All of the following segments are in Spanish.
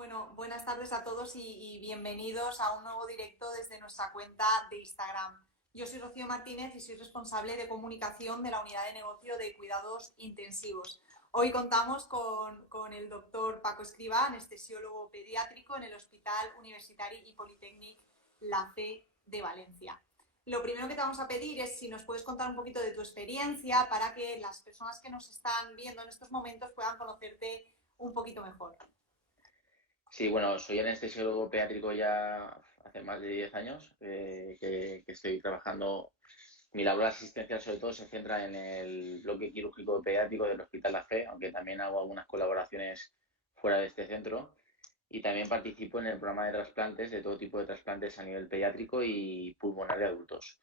Bueno, buenas tardes a todos y bienvenidos a un nuevo directo desde nuestra cuenta de Instagram. Yo soy Rocío Martínez y soy responsable de comunicación de la unidad de negocio de cuidados intensivos. Hoy contamos con el doctor Paco Escrivá, anestesiólogo pediátrico en el Hospital Universitario y Politécnic La Fe de Valencia. Lo primero que te vamos a pedir es si nos puedes contar un poquito de tu experiencia para que las personas que nos están viendo en estos momentos puedan conocerte un poquito mejor. Sí, bueno, soy anestesiólogo pediátrico ya hace más de 10 años que estoy trabajando. Mi labor asistencial sobre todo se centra en el bloque quirúrgico pediátrico del Hospital La Fe, aunque también hago algunas colaboraciones fuera de este centro. Y también participo en el programa de trasplantes, de todo tipo de trasplantes a nivel pediátrico y pulmonar de adultos.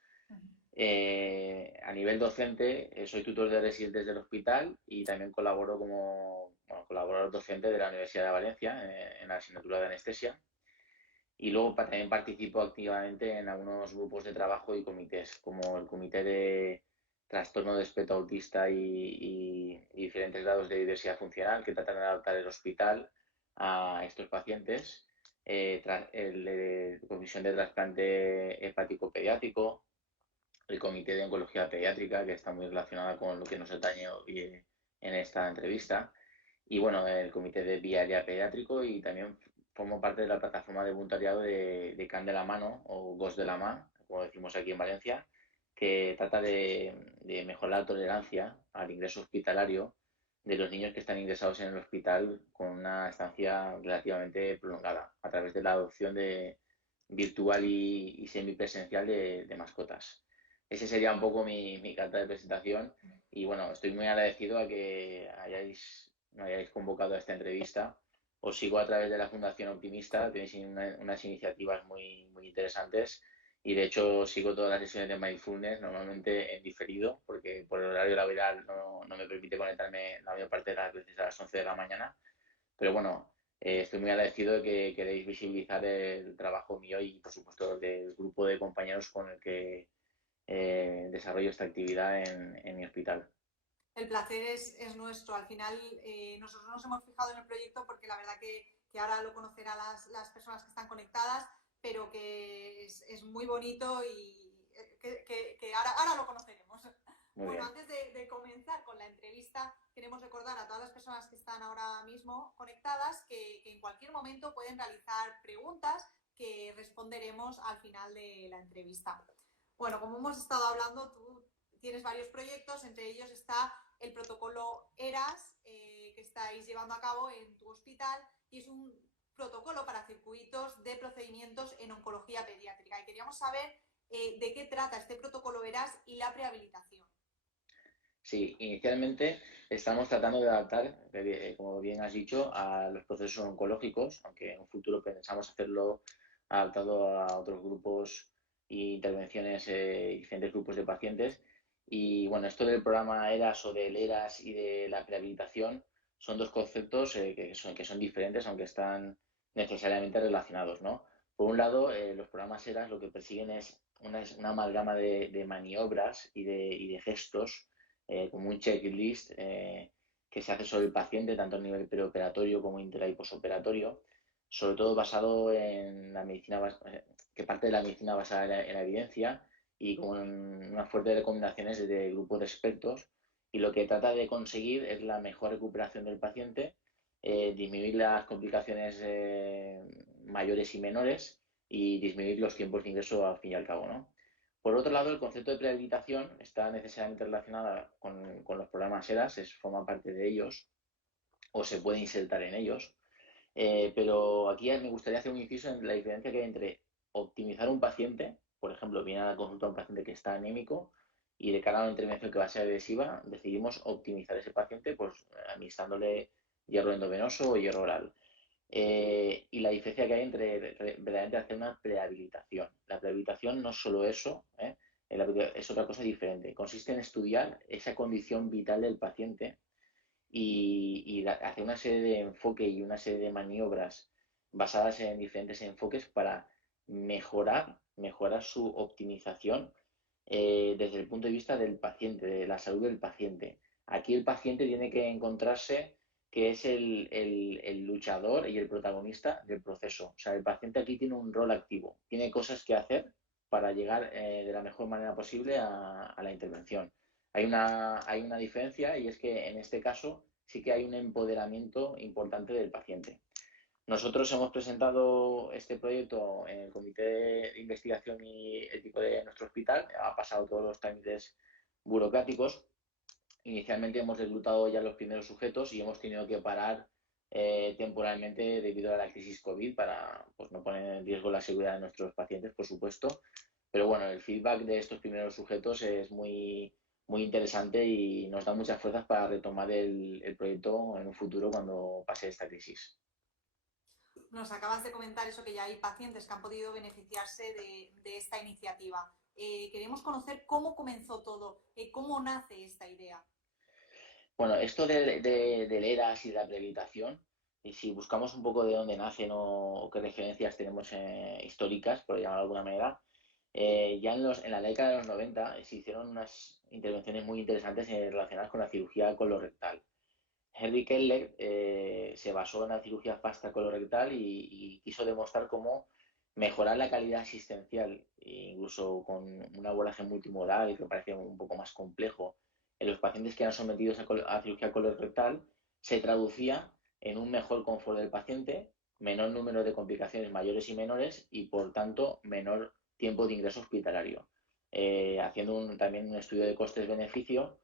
A nivel docente, soy tutor de residentes del hospital y también colaboro como colaborador docente de la Universidad de Valencia en la asignatura de anestesia. Y luego también participo activamente en algunos grupos de trabajo y comités, como el Comité de Trastorno de Espectro Autista y diferentes grados de diversidad funcional que tratan de adaptar el hospital a estos pacientes. El de Comisión de Trasplante Hepático Pediátrico, el Comité de Oncología Pediátrica, que está muy relacionada con lo que nos atañe hoy en esta entrevista, y bueno, el Comité de Viaria Pediátrico, y también formo parte de la plataforma de voluntariado de Can de la Mano, o Gos de la Mà, como decimos aquí en Valencia, que trata de mejorar la tolerancia al ingreso hospitalario de los niños que están ingresados en el hospital con una estancia relativamente prolongada, a través de la adopción de virtual y semipresencial de mascotas. Ese sería un poco mi carta de presentación y bueno, estoy muy agradecido a que me hayáis convocado a esta entrevista. Os sigo a través de la Fundación Optimista, tenéis unas iniciativas muy interesantes y de hecho sigo todas las sesiones de Mindfulness, normalmente en diferido, porque por el horario laboral no me permite conectarme la mayor parte de las veces a las 11 de la mañana, pero bueno, estoy muy agradecido de que queréis visibilizar el trabajo mío y por supuesto del grupo de compañeros con el que desarrollo esta actividad en mi hospital. El placer es nuestro. Al final, nosotros nos hemos fijado en el proyecto porque la verdad que ahora lo conocerán las personas que están conectadas, pero que es muy bonito y que ahora lo conoceremos. Muy Bueno, bien. antes de comenzar con la entrevista, queremos recordar a todas las personas que están ahora mismo conectadas que en cualquier momento pueden realizar preguntas que responderemos al final de la entrevista. Bueno, como hemos estado hablando, tú tienes varios proyectos, entre ellos está el protocolo ERAS que estáis llevando a cabo en tu hospital y es un protocolo para circuitos de procedimientos en oncología pediátrica. Y queríamos saber de qué trata este protocolo ERAS y la prehabilitación. Sí, inicialmente estamos tratando de adaptar, como bien has dicho, a los procesos oncológicos, aunque en un futuro pensamos hacerlo adaptado a otros grupos e intervenciones, diferentes grupos de pacientes. Y bueno, esto del programa ERAS o del ERAS y de la prehabilitación son dos conceptos que son diferentes, aunque están necesariamente relacionados, ¿no? Por un lado, los programas ERAS lo que persiguen es una amalgama de maniobras y de gestos, como un checklist que se hace sobre el paciente, tanto a nivel preoperatorio como intra y posoperatorio, sobre todo basado en la medicina, que parte de la medicina basada en la evidencia y con unas fuertes recomendaciones de grupos de expertos. Y lo que trata de conseguir es la mejor recuperación del paciente, disminuir las complicaciones mayores y menores y disminuir los tiempos de ingreso al fin y al cabo, ¿no? Por otro lado, el concepto de prehabilitación está necesariamente relacionado con los programas ERAS, forma parte de ellos o se puede insertar en ellos. Pero aquí me gustaría hacer un inciso en la diferencia que hay entre optimizar un paciente, por ejemplo, viene a la consulta un paciente que está anémico y de cara a una intervención que va a ser agresiva, decidimos optimizar ese paciente pues administrándole hierro endovenoso o hierro oral. Y la diferencia que hay entre verdaderamente hacer una prehabilitación. La prehabilitación no es solo eso, es otra cosa diferente. Consiste en estudiar esa condición vital del paciente y hacer una serie de enfoque y una serie de maniobras basadas en diferentes enfoques para mejorar su optimización desde el punto de vista del paciente, de la salud del paciente. Aquí el paciente tiene que encontrarse que es el luchador y el protagonista del proceso. O sea, el paciente aquí tiene un rol activo, tiene cosas que hacer para llegar de la mejor manera posible a la intervención. Hay una diferencia y es que en este caso sí que hay un empoderamiento importante del paciente. Nosotros hemos presentado este proyecto en el Comité de Investigación y Ético de nuestro hospital, ha pasado todos los trámites burocráticos. Inicialmente hemos reclutado ya los primeros sujetos y hemos tenido que parar temporalmente debido a la crisis COVID para pues, no poner en riesgo la seguridad de nuestros pacientes, por supuesto. Pero bueno, el feedback de estos primeros sujetos es muy interesante y nos da muchas fuerzas para retomar el proyecto en un futuro cuando pase esta crisis. Nos acabas de comentar eso, que ya hay pacientes que han podido beneficiarse de esta iniciativa. Queremos conocer cómo comenzó todo, cómo nace esta idea. Bueno, esto del ERAS y de la prehabilitación, y si buscamos un poco de dónde nacen o qué referencias tenemos históricas, por llamarlo de alguna manera, ya en la década de los 90 se hicieron unas intervenciones muy interesantes relacionadas con la cirugía colorectal. Henry Keller se basó en la cirugía pasta colorectal y quiso demostrar cómo mejorar la calidad asistencial, incluso con un abordaje multimodal que parecía un poco más complejo, en los pacientes que eran sometidos a cirugía colorectal, se traducía en un mejor confort del paciente, menor número de complicaciones mayores y menores y, por tanto, menor tiempo de ingreso hospitalario. Haciendo también un estudio de costes-beneficio,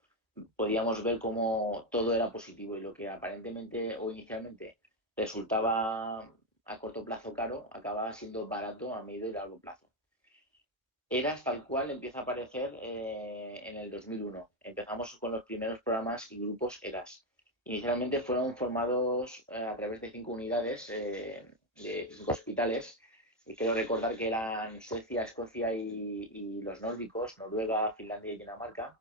podíamos ver cómo todo era positivo y lo que aparentemente o inicialmente resultaba a corto plazo caro, acababa siendo barato a medio y largo plazo. ERAS tal cual empieza a aparecer en el 2001. Empezamos con los primeros programas y grupos ERAS. Inicialmente fueron formados a través de 5 unidades de 5 hospitales. Y quiero recordar que eran Suecia, Escocia y los nórdicos, Noruega, Finlandia y Dinamarca.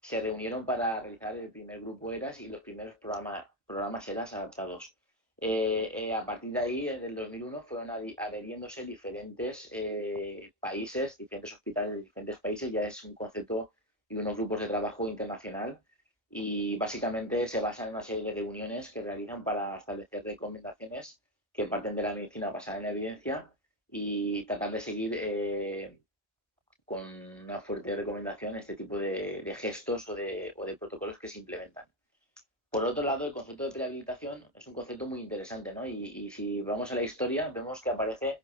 Se reunieron para realizar el primer grupo ERAS y los primeros programas ERAS adaptados. A partir de ahí, en el 2001, fueron adheriéndose diferentes países, diferentes hospitales de diferentes países. Ya es un concepto y unos grupos de trabajo internacional y básicamente se basan en una serie de reuniones que realizan para establecer recomendaciones que parten de la medicina basada en la evidencia y tratar de seguir con una fuerte recomendación este tipo de gestos o de protocolos que se implementan. Por otro lado, el concepto de prehabilitación es un concepto muy interesante, ¿no? Y si vamos a la historia, vemos que aparece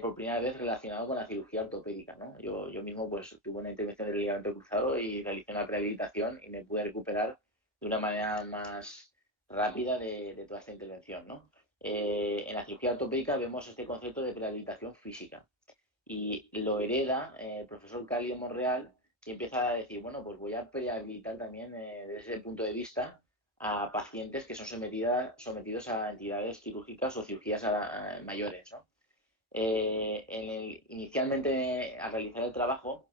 por primera vez relacionado con la cirugía ortopédica, ¿no? Yo mismo pues tuve una intervención del ligamento cruzado y realicé una prehabilitación y me pude recuperar de una manera más rápida de toda esta intervención, ¿no? En la cirugía ortopédica vemos este concepto de prehabilitación física y lo hereda el profesor Cali de Monreal y empieza a decir, bueno, pues voy a prehabilitar también desde ese punto de vista a pacientes que son sometidos a entidades quirúrgicas o cirugías mayores, ¿no? Inicialmente, al realizar el trabajo,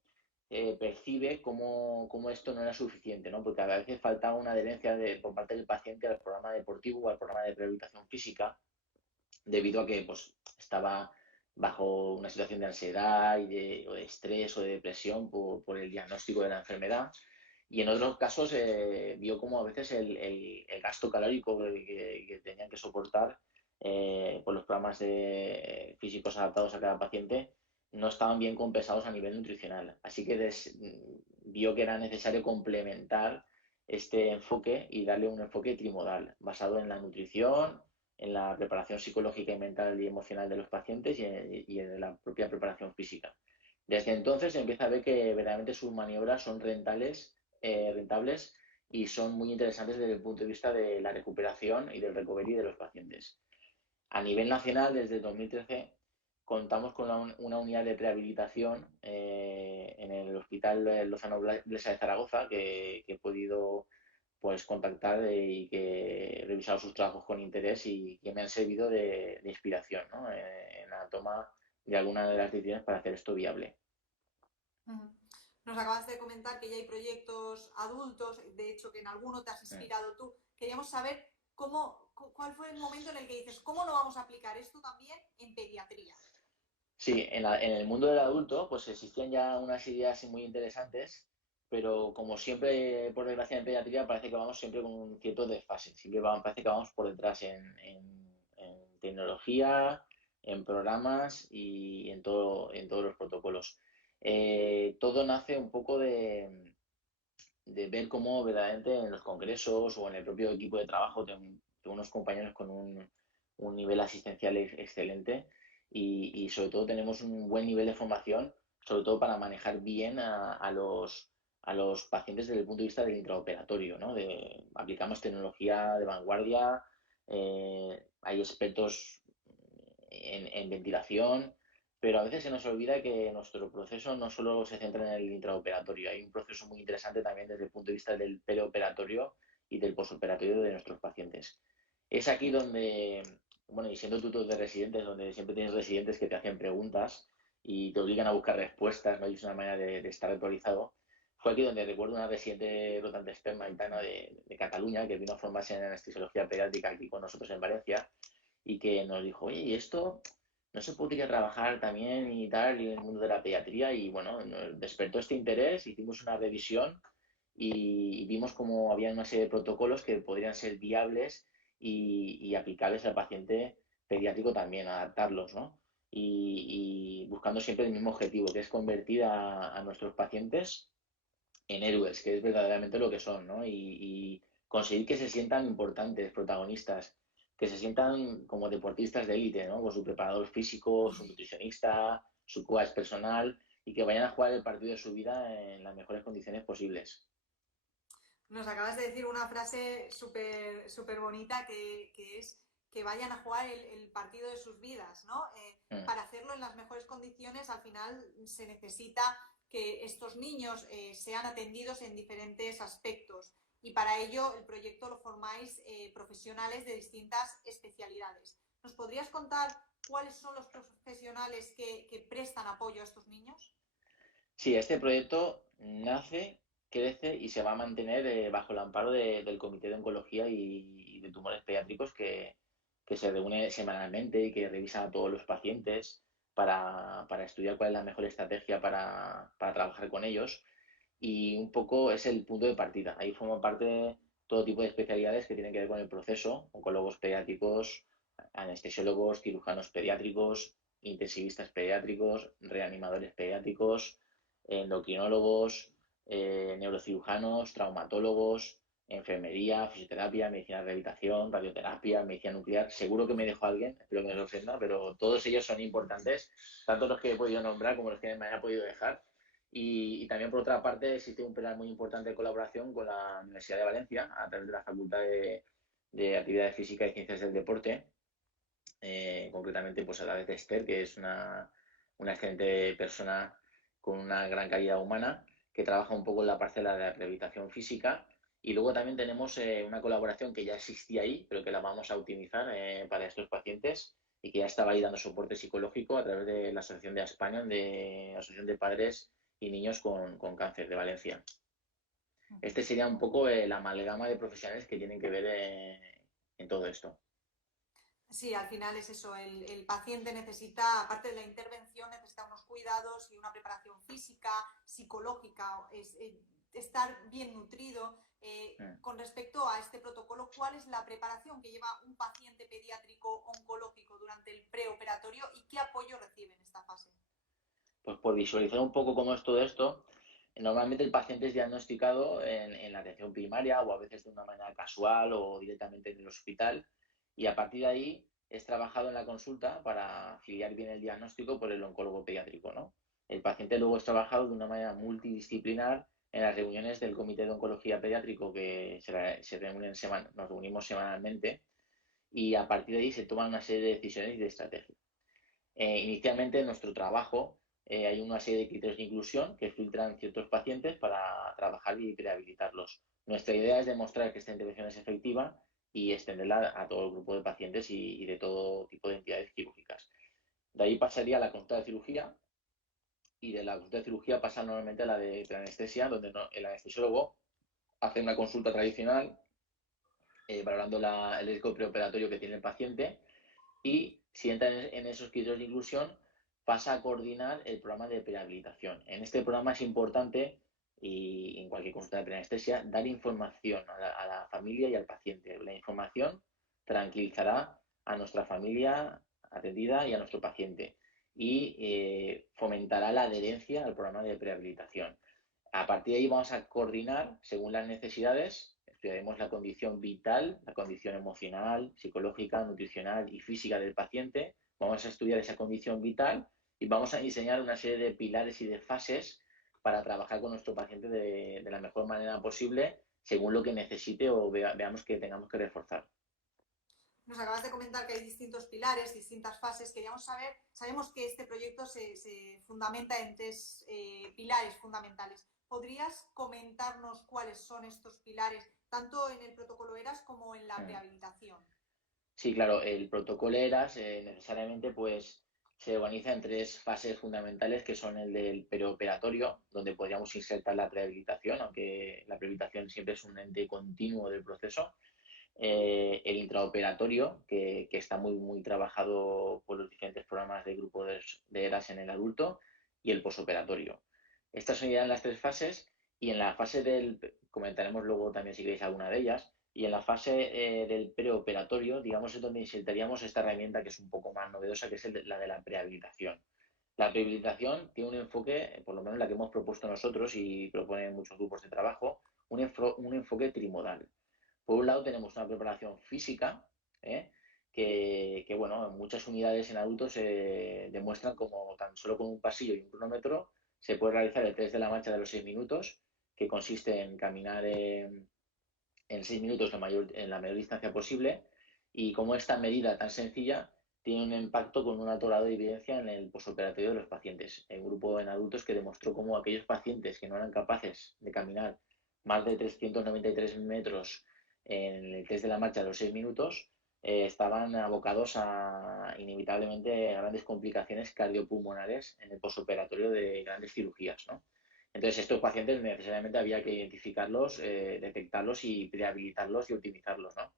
percibe cómo esto no era suficiente, ¿no? Porque a veces faltaba una adherencia por parte del paciente al programa deportivo o al programa de rehabilitación física, debido a que pues, estaba bajo una situación de ansiedad o de estrés o de depresión por el diagnóstico de la enfermedad. Y en otros casos vio como a veces el gasto calórico que tenían que soportar por los programas físicos adaptados a cada paciente no estaban bien compensados a nivel nutricional. Así que vio que era necesario complementar este enfoque y darle un enfoque trimodal, basado en la nutrición, en la preparación psicológica y mental y emocional de los pacientes y en la propia preparación física. Desde entonces se empieza a ver que verdaderamente sus maniobras son rentables y son muy interesantes desde el punto de vista de la recuperación y del recovery de los pacientes. A nivel nacional, desde 2013, contamos con una unidad de rehabilitación en el Hospital Lozano Blesa de Zaragoza que he podido pues contactar y que he revisado sus trabajos con interés y que me han servido de inspiración, ¿no? En la toma de alguna de las decisiones para hacer esto viable. Nos acabas de comentar que ya hay proyectos adultos, de hecho que en alguno te has inspirado tú. Queríamos saber cuál fue el momento en el que dices, ¿cómo no vamos a aplicar esto también en pediatría? Sí, en el mundo del adulto pues existían ya unas ideas muy interesantes pero como siempre, por desgracia, en pediatría parece que vamos siempre con un cierto desfase. Siempre parece que vamos por detrás en tecnología, en programas y en todos los protocolos. Todo nace un poco de ver cómo verdaderamente en los congresos o en el propio equipo de trabajo tengo unos compañeros con un nivel asistencial excelente y sobre todo tenemos un buen nivel de formación, sobre todo para manejar bien a los pacientes desde el punto de vista del intraoperatorio, ¿no? Aplicamos tecnología de vanguardia, hay expertos en ventilación, pero a veces se nos olvida que nuestro proceso no solo se centra en el intraoperatorio, hay un proceso muy interesante también desde el punto de vista del preoperatorio y del posoperatorio de nuestros pacientes. Es aquí donde, bueno, y siendo tutor de residentes, donde siempre tienes residentes que te hacen preguntas y te obligan a buscar respuestas, no hay una manera de estar actualizado. Fue aquí donde recuerdo una residente rotante externa itana de Cataluña que vino a formarse en anestesiología pediátrica aquí con nosotros en Valencia y que nos dijo, oye, ¿y esto no se podría trabajar también y tal, y en el mundo de la pediatría? Y bueno, nos despertó este interés, hicimos una revisión y vimos como había una serie de protocolos que podrían ser viables y aplicables al paciente pediátrico también, adaptarlos, ¿no? Y buscando siempre el mismo objetivo, que es convertir a nuestros pacientes en héroes, que es verdaderamente lo que son, ¿no? Y conseguir que se sientan importantes, protagonistas, que se sientan como deportistas de élite, ¿no? Con su preparador físico, su nutricionista, su coach personal y que vayan a jugar el partido de su vida en las mejores condiciones posibles. Nos acabas de decir una frase súper bonita que es que vayan a jugar el partido de sus vidas, ¿no? Mm. Para hacerlo en las mejores condiciones, al final se necesita que estos niños sean atendidos en diferentes aspectos y para ello el proyecto lo formáis profesionales de distintas especialidades. ¿Nos podrías contar cuáles son los profesionales que prestan apoyo a estos niños? Sí, este proyecto nace, crece y se va a mantener bajo el amparo del Comité de Oncología y de Tumores Pediátricos que se reúne semanalmente y que revisa a todos los pacientes para estudiar cuál es la mejor estrategia para trabajar con ellos. Y un poco es el punto de partida. Ahí forma parte todo tipo de especialidades que tienen que ver con el proceso, oncólogos pediátricos, anestesiólogos, cirujanos pediátricos, intensivistas pediátricos, reanimadores pediátricos, endocrinólogos, neurocirujanos, traumatólogos, enfermería, fisioterapia, medicina de rehabilitación, radioterapia, medicina nuclear. Seguro que me dejo a alguien, espero que no se ofenda, pero todos ellos son importantes, tanto los que he podido nombrar como los que me haya podido dejar. Y también, por otra parte, existe un pilar muy importante de colaboración con la Universidad de Valencia, a través de la Facultad de Actividades Físicas y Ciencias del Deporte, concretamente pues a través de Esther, que es una excelente persona con una gran calidad humana, que trabaja un poco en la parcela de la rehabilitación física. Y luego también tenemos una colaboración que ya existía ahí, pero que la vamos a optimizar para estos pacientes y que ya estaba ahí dando soporte psicológico a través de la Asociación de España, de Asociación de Padres y Niños con Cáncer de Valencia. Este sería un poco la amalgama de profesionales que tienen que ver en todo esto. Sí, al final es eso, el paciente necesita, aparte de la intervención, necesita unos cuidados y una preparación física, psicológica, estar bien nutrido. Mm. Con respecto a este protocolo, ¿cuál es la preparación que lleva un paciente pediátrico oncológico durante el preoperatorio y qué apoyo recibe en esta fase? Pues por visualizar un poco cómo es todo esto, normalmente el paciente es diagnosticado en la atención primaria o a veces de una manera casual o directamente en el hospital y a partir de ahí es trabajado en la consulta para afiliar bien el diagnóstico por el oncólogo pediátrico, ¿no? El paciente luego es trabajado de una manera multidisciplinar en las reuniones del Comité de Oncología Pediátrico que se reúnen nos reunimos semanalmente y a partir de ahí se toman una serie de decisiones y de estrategias. Inicialmente en nuestro trabajo hay una serie de criterios de inclusión que filtran ciertos pacientes para trabajar y rehabilitarlos. Nuestra idea es demostrar que esta intervención es efectiva y extenderla a todo el grupo de pacientes y de todo tipo de entidades quirúrgicas. De ahí pasaría a la consulta de cirugía y de la consulta de cirugía pasa normalmente a la de anestesia, donde el anestesiólogo hace una consulta tradicional valorando el riesgo preoperatorio que tiene el paciente y si entra en esos criterios de inclusión, pasa a coordinar el programa de rehabilitación. En este programa es importante y en cualquier consulta de preanestesia, dar información a la familia y al paciente. La información tranquilizará a nuestra familia atendida y a nuestro paciente y fomentará la adherencia al programa de prehabilitación. A partir de ahí vamos a coordinar según las necesidades, estudiaremos la condición vital, la condición emocional, psicológica, nutricional y física del paciente, vamos a estudiar esa condición vital y vamos a diseñar una serie de pilares y de fases para trabajar con nuestro paciente de la mejor manera posible según lo que necesite o veamos que tengamos que reforzar. Nos acabas de comentar que hay distintos pilares, distintas fases. Queríamos saber, sabemos que este proyecto se fundamenta en tres pilares fundamentales. ¿Podrías comentarnos cuáles son estos pilares, tanto en el protocolo ERAS como en la prehabilitación? Sí, claro, el protocolo ERAS necesariamente pues se organiza en tres fases fundamentales que son el del preoperatorio, donde podríamos insertar la prehabilitación, aunque la prehabilitación siempre es un ente continuo del proceso. El intraoperatorio, que está muy trabajado por los diferentes programas de grupo de ERAS en el adulto, y el posoperatorio. Estas serían las tres fases y en la fase del, comentaremos luego también si queréis alguna de ellas, y en la fase del preoperatorio, digamos, es donde insertaríamos esta herramienta que es un poco más novedosa, que es la de la prehabilitación. La prehabilitación tiene un enfoque, por lo menos la que hemos propuesto nosotros y proponen muchos grupos de trabajo, un enfoque trimodal. Por un lado tenemos una preparación física, ¿eh? Bueno, en muchas unidades en adultos se demuestran como tan solo con un pasillo y un cronómetro se puede realizar el test de la marcha de los 6 minutos, que consiste en caminar en 6 minutos en la mayor distancia posible, y como esta medida tan sencilla tiene un impacto con un alto grado de evidencia en el posoperatorio de los pacientes. Un grupo en adultos que demostró cómo aquellos pacientes que no eran capaces de caminar más de 393 metros en el test de la marcha de los 6 minutos, estaban abocados a inevitablemente a grandes complicaciones cardiopulmonares en el posoperatorio de grandes cirugías, ¿no? Entonces, estos pacientes necesariamente había que identificarlos, detectarlos y rehabilitarlos y optimizarlos, ¿no?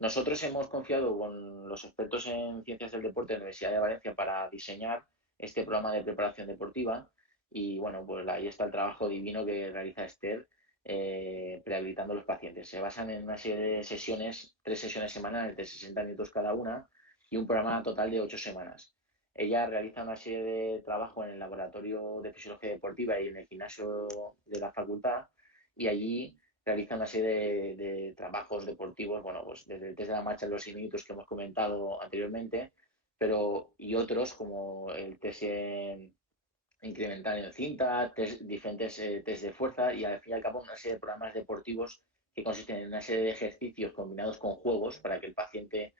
Nosotros hemos confiado con los expertos en ciencias del deporte de la Universidad de Valencia para diseñar este programa de preparación deportiva y bueno, pues ahí está el trabajo divino que realiza Esther rehabilitando a los pacientes. Se basan en una serie de sesiones, 3 sesiones semanales de 60 minutos cada una y un programa total de 8 semanas. Ella realiza una serie de trabajo en el laboratorio de fisiología deportiva y en el gimnasio de la facultad y allí realiza una serie de trabajos deportivos, bueno, pues desde el test de la marcha en los 6 minutos que hemos comentado anteriormente, pero y otros como el test incremental en cinta, diferentes test de fuerza y al fin y al cabo una serie de programas deportivos que consisten en una serie de ejercicios combinados con juegos para que el paciente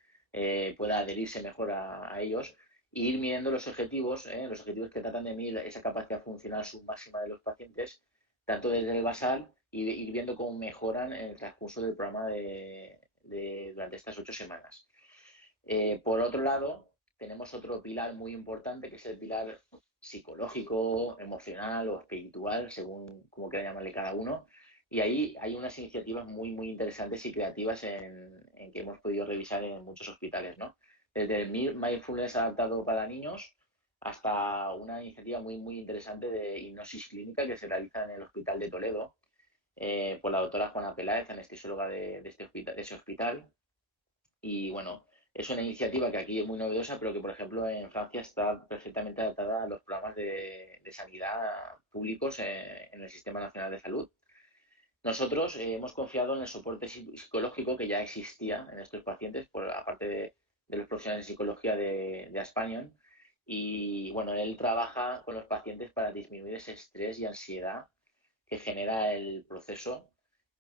pueda adherirse mejor a ellos e ir midiendo los objetivos que tratan de medir esa capacidad funcional submáxima de los pacientes, tanto desde el basal y ir viendo cómo mejoran en el transcurso del programa durante estas 8 semanas. Por otro lado, tenemos otro pilar muy importante que es el pilar psicológico, emocional o espiritual, según como quiera llamarle cada uno. Y ahí hay unas iniciativas muy interesantes y creativas en que hemos podido revisar en muchos hospitales, ¿no? Desde el mindfulness adaptado para niños hasta una iniciativa muy interesante de hipnosis clínica que se realiza en el Hospital de Toledo por la doctora Juana Peláez, anestesióloga de ese hospital. Y bueno, es una iniciativa que aquí es muy novedosa, pero que, por ejemplo, en Francia está perfectamente adaptada a los programas de sanidad públicos en el Sistema Nacional de Salud. Nosotros hemos confiado en el soporte psicológico que ya existía en estos pacientes, aparte de los profesionales de psicología de Aspanion. Y bueno, él trabaja con los pacientes para disminuir ese estrés y ansiedad que genera el proceso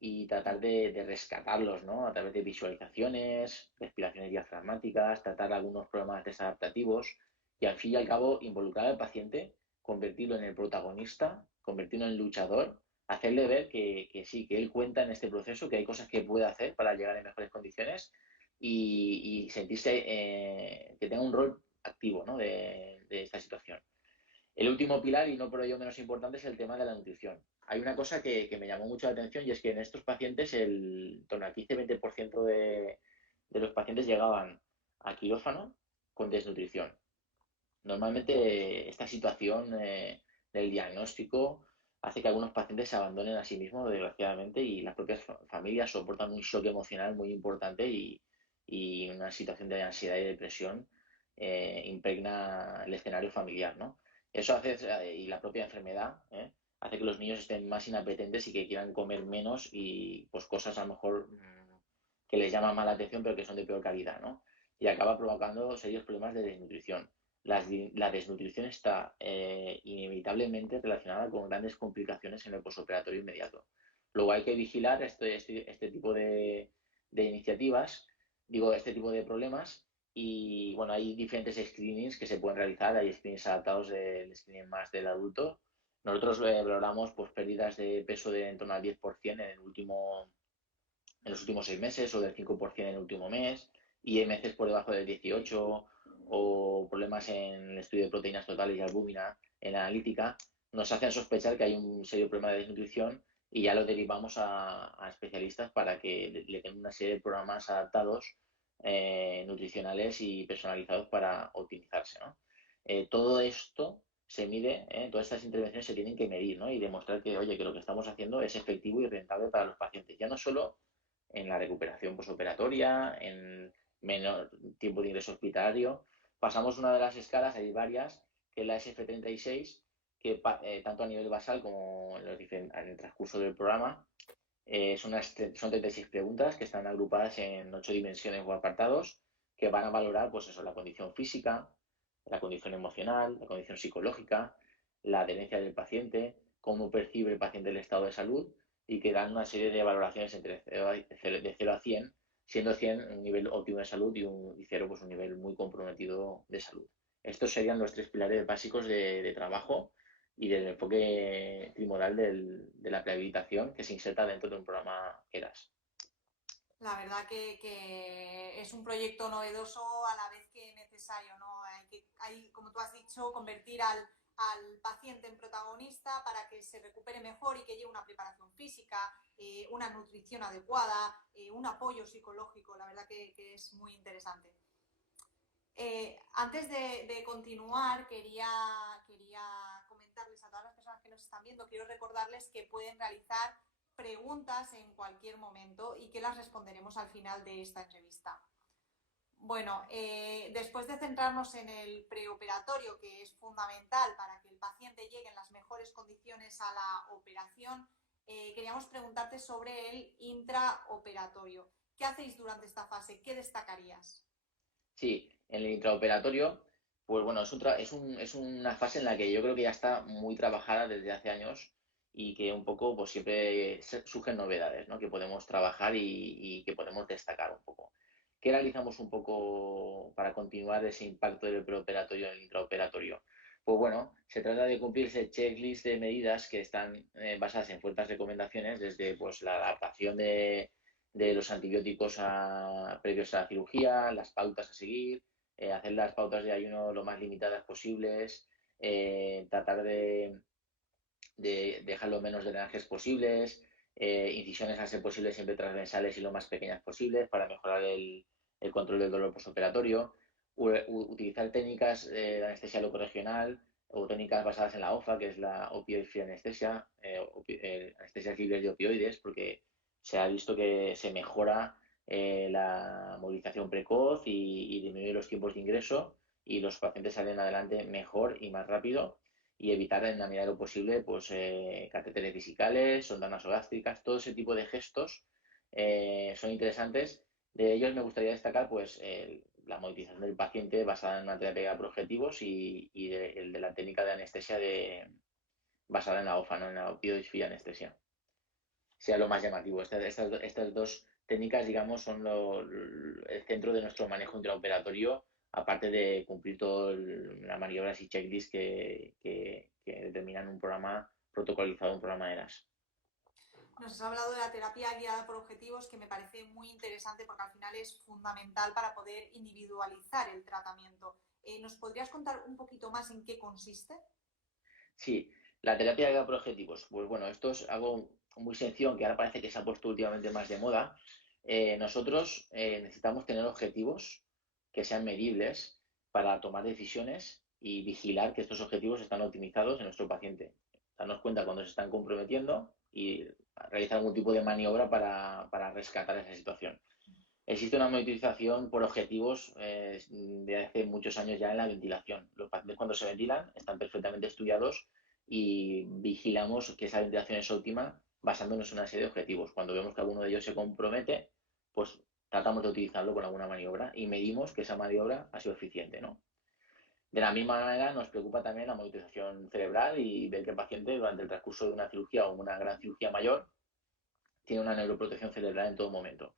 y tratar de rescatarlos, ¿no? A través de visualizaciones, respiraciones diafragmáticas, tratar algunos problemas desadaptativos y al fin y al cabo involucrar al paciente, convertirlo en el protagonista, convertirlo en luchador, hacerle ver que sí, que él cuenta en este proceso, que hay cosas que puede hacer para llegar en mejores condiciones y sentirse que tenga un rol activo, ¿no? de esta situación. El último pilar, y no por ello menos importante, es el tema de la nutrición. Hay una cosa que me llamó mucho la atención y es que en estos pacientes el torno al 15-20% de los pacientes llegaban a quirófano con desnutrición. Normalmente esta situación del diagnóstico hace que algunos pacientes se abandonen a sí mismos, desgraciadamente, y las propias familias soportan un shock emocional muy importante y una situación de ansiedad y depresión impregna el escenario familiar, ¿no? Eso hace, y la propia enfermedad, hace que los niños estén más inapetentes y que quieran comer menos y pues cosas a lo mejor que les llaman más la atención pero que son de peor calidad, ¿no? Y acaba provocando serios problemas de desnutrición. La desnutrición está inevitablemente relacionada con grandes complicaciones en el posoperatorio inmediato. Luego hay que vigilar este tipo de iniciativas, digo, este tipo de problemas y bueno, hay diferentes screenings que se pueden realizar, hay screenings adaptados del screening más del adulto. Nosotros valoramos pues, pérdidas de peso de en torno al 10% en los últimos 6 meses o del 5% en el último mes, IMCs por debajo del 18 o problemas en el estudio de proteínas totales y albúmina en la analítica, nos hacen sospechar que hay un serio problema de desnutrición y ya lo derivamos a especialistas para que le den una serie de programas adaptados nutricionales y personalizados para optimizarse, ¿no? Todo esto se mide, todas estas intervenciones se tienen que medir, ¿no? Y demostrar que, oye, que lo que estamos haciendo es efectivo y rentable para los pacientes, ya no solo en la recuperación posoperatoria, en menor tiempo de ingreso hospitalario. Pasamos una de las escalas, hay varias, que es la SF36, que tanto a nivel basal como en el transcurso del programa son 36 preguntas que están agrupadas en 8 dimensiones o apartados que van a valorar pues eso, la condición física, la condición emocional, la condición psicológica, la adherencia del paciente, cómo percibe el paciente el estado de salud y que dan una serie de valoraciones entre de 0 a 100, siendo 100 un nivel óptimo de salud y 0 pues un nivel muy comprometido de salud. Estos serían los 3 pilares básicos de trabajo y del enfoque trimodal de la prehabilitación que se inserta dentro de un programa ERAS. La verdad que es un proyecto novedoso a la vez que necesario, ¿no? Hay, como tú has dicho, convertir al paciente en protagonista para que se recupere mejor y que lleve una preparación física, una nutrición adecuada, un apoyo psicológico. La verdad que es muy interesante. Antes de continuar, quería comentarles a todas las personas que nos están viendo, quiero recordarles que pueden realizar preguntas en cualquier momento y que las responderemos al final de esta entrevista. Bueno, después de centrarnos en el preoperatorio, que es fundamental para que el paciente llegue en las mejores condiciones a la operación, queríamos preguntarte sobre el intraoperatorio. ¿Qué hacéis durante esta fase? ¿Qué destacarías? Sí, en el intraoperatorio, pues bueno, es una fase en la que yo creo que ya está muy trabajada desde hace años y que un poco pues siempre surgen novedades, ¿no? Que podemos trabajar y que podemos destacar un poco. ¿Qué realizamos un poco para continuar ese impacto del preoperatorio en el intraoperatorio? Pues bueno, se trata de cumplir ese checklist de medidas que están basadas en fuertes recomendaciones, desde pues la adaptación de los antibióticos previos a la cirugía, las pautas a seguir, hacer las pautas de ayuno lo más limitadas posibles, tratar de dejar lo menos drenajes posibles, incisiones a ser posibles siempre transversales y lo más pequeñas posibles para mejorar el control del dolor postoperatorio, utilizar técnicas de anestesia locorregional o técnicas basadas en la OFA, que es la opioid free anestesia, anestesias libres de opioides, porque se ha visto que se mejora la movilización precoz y disminuye los tiempos de ingreso y los pacientes salen adelante mejor y más rápido y evitar en la medida de lo posible pues, catéteres vesicales, sondas nasogástricas, todo ese tipo de gestos son interesantes. De ellos me gustaría destacar pues, la modificación del paciente basada en una terapia por objetivos y el de la técnica de anestesia basada en la OFA, ¿no? En la opioid-free anestesia. Sea lo más llamativo. Estas dos técnicas, digamos, son el centro de nuestro manejo intraoperatorio, aparte de cumplir todas las maniobras y checklists que determinan un programa protocolizado, un programa ERAS. Nos has hablado de la terapia guiada por objetivos, que me parece muy interesante porque al final es fundamental para poder individualizar el tratamiento. ¿Nos podrías contar un poquito más en qué consiste? Sí, la terapia guiada por objetivos. Pues bueno, esto es algo muy sencillo, aunque ahora parece que se ha puesto últimamente más de moda. Nosotros necesitamos tener objetivos que sean medibles para tomar decisiones y vigilar que estos objetivos están optimizados en nuestro paciente. darnos cuenta cuando se están comprometiendo y realizar algún tipo de maniobra para rescatar esa situación. Existe una monitorización por objetivos de hace muchos años ya en la ventilación. Los pacientes cuando se ventilan están perfectamente estudiados y vigilamos que esa ventilación es óptima basándonos en una serie de objetivos. Cuando vemos que alguno de ellos se compromete, pues tratamos de utilizarlo con alguna maniobra y medimos que esa maniobra ha sido eficiente, ¿no? De la misma manera nos preocupa también la monitorización cerebral y ver que el paciente durante el transcurso de una cirugía o una gran cirugía mayor tiene una neuroprotección cerebral en todo momento.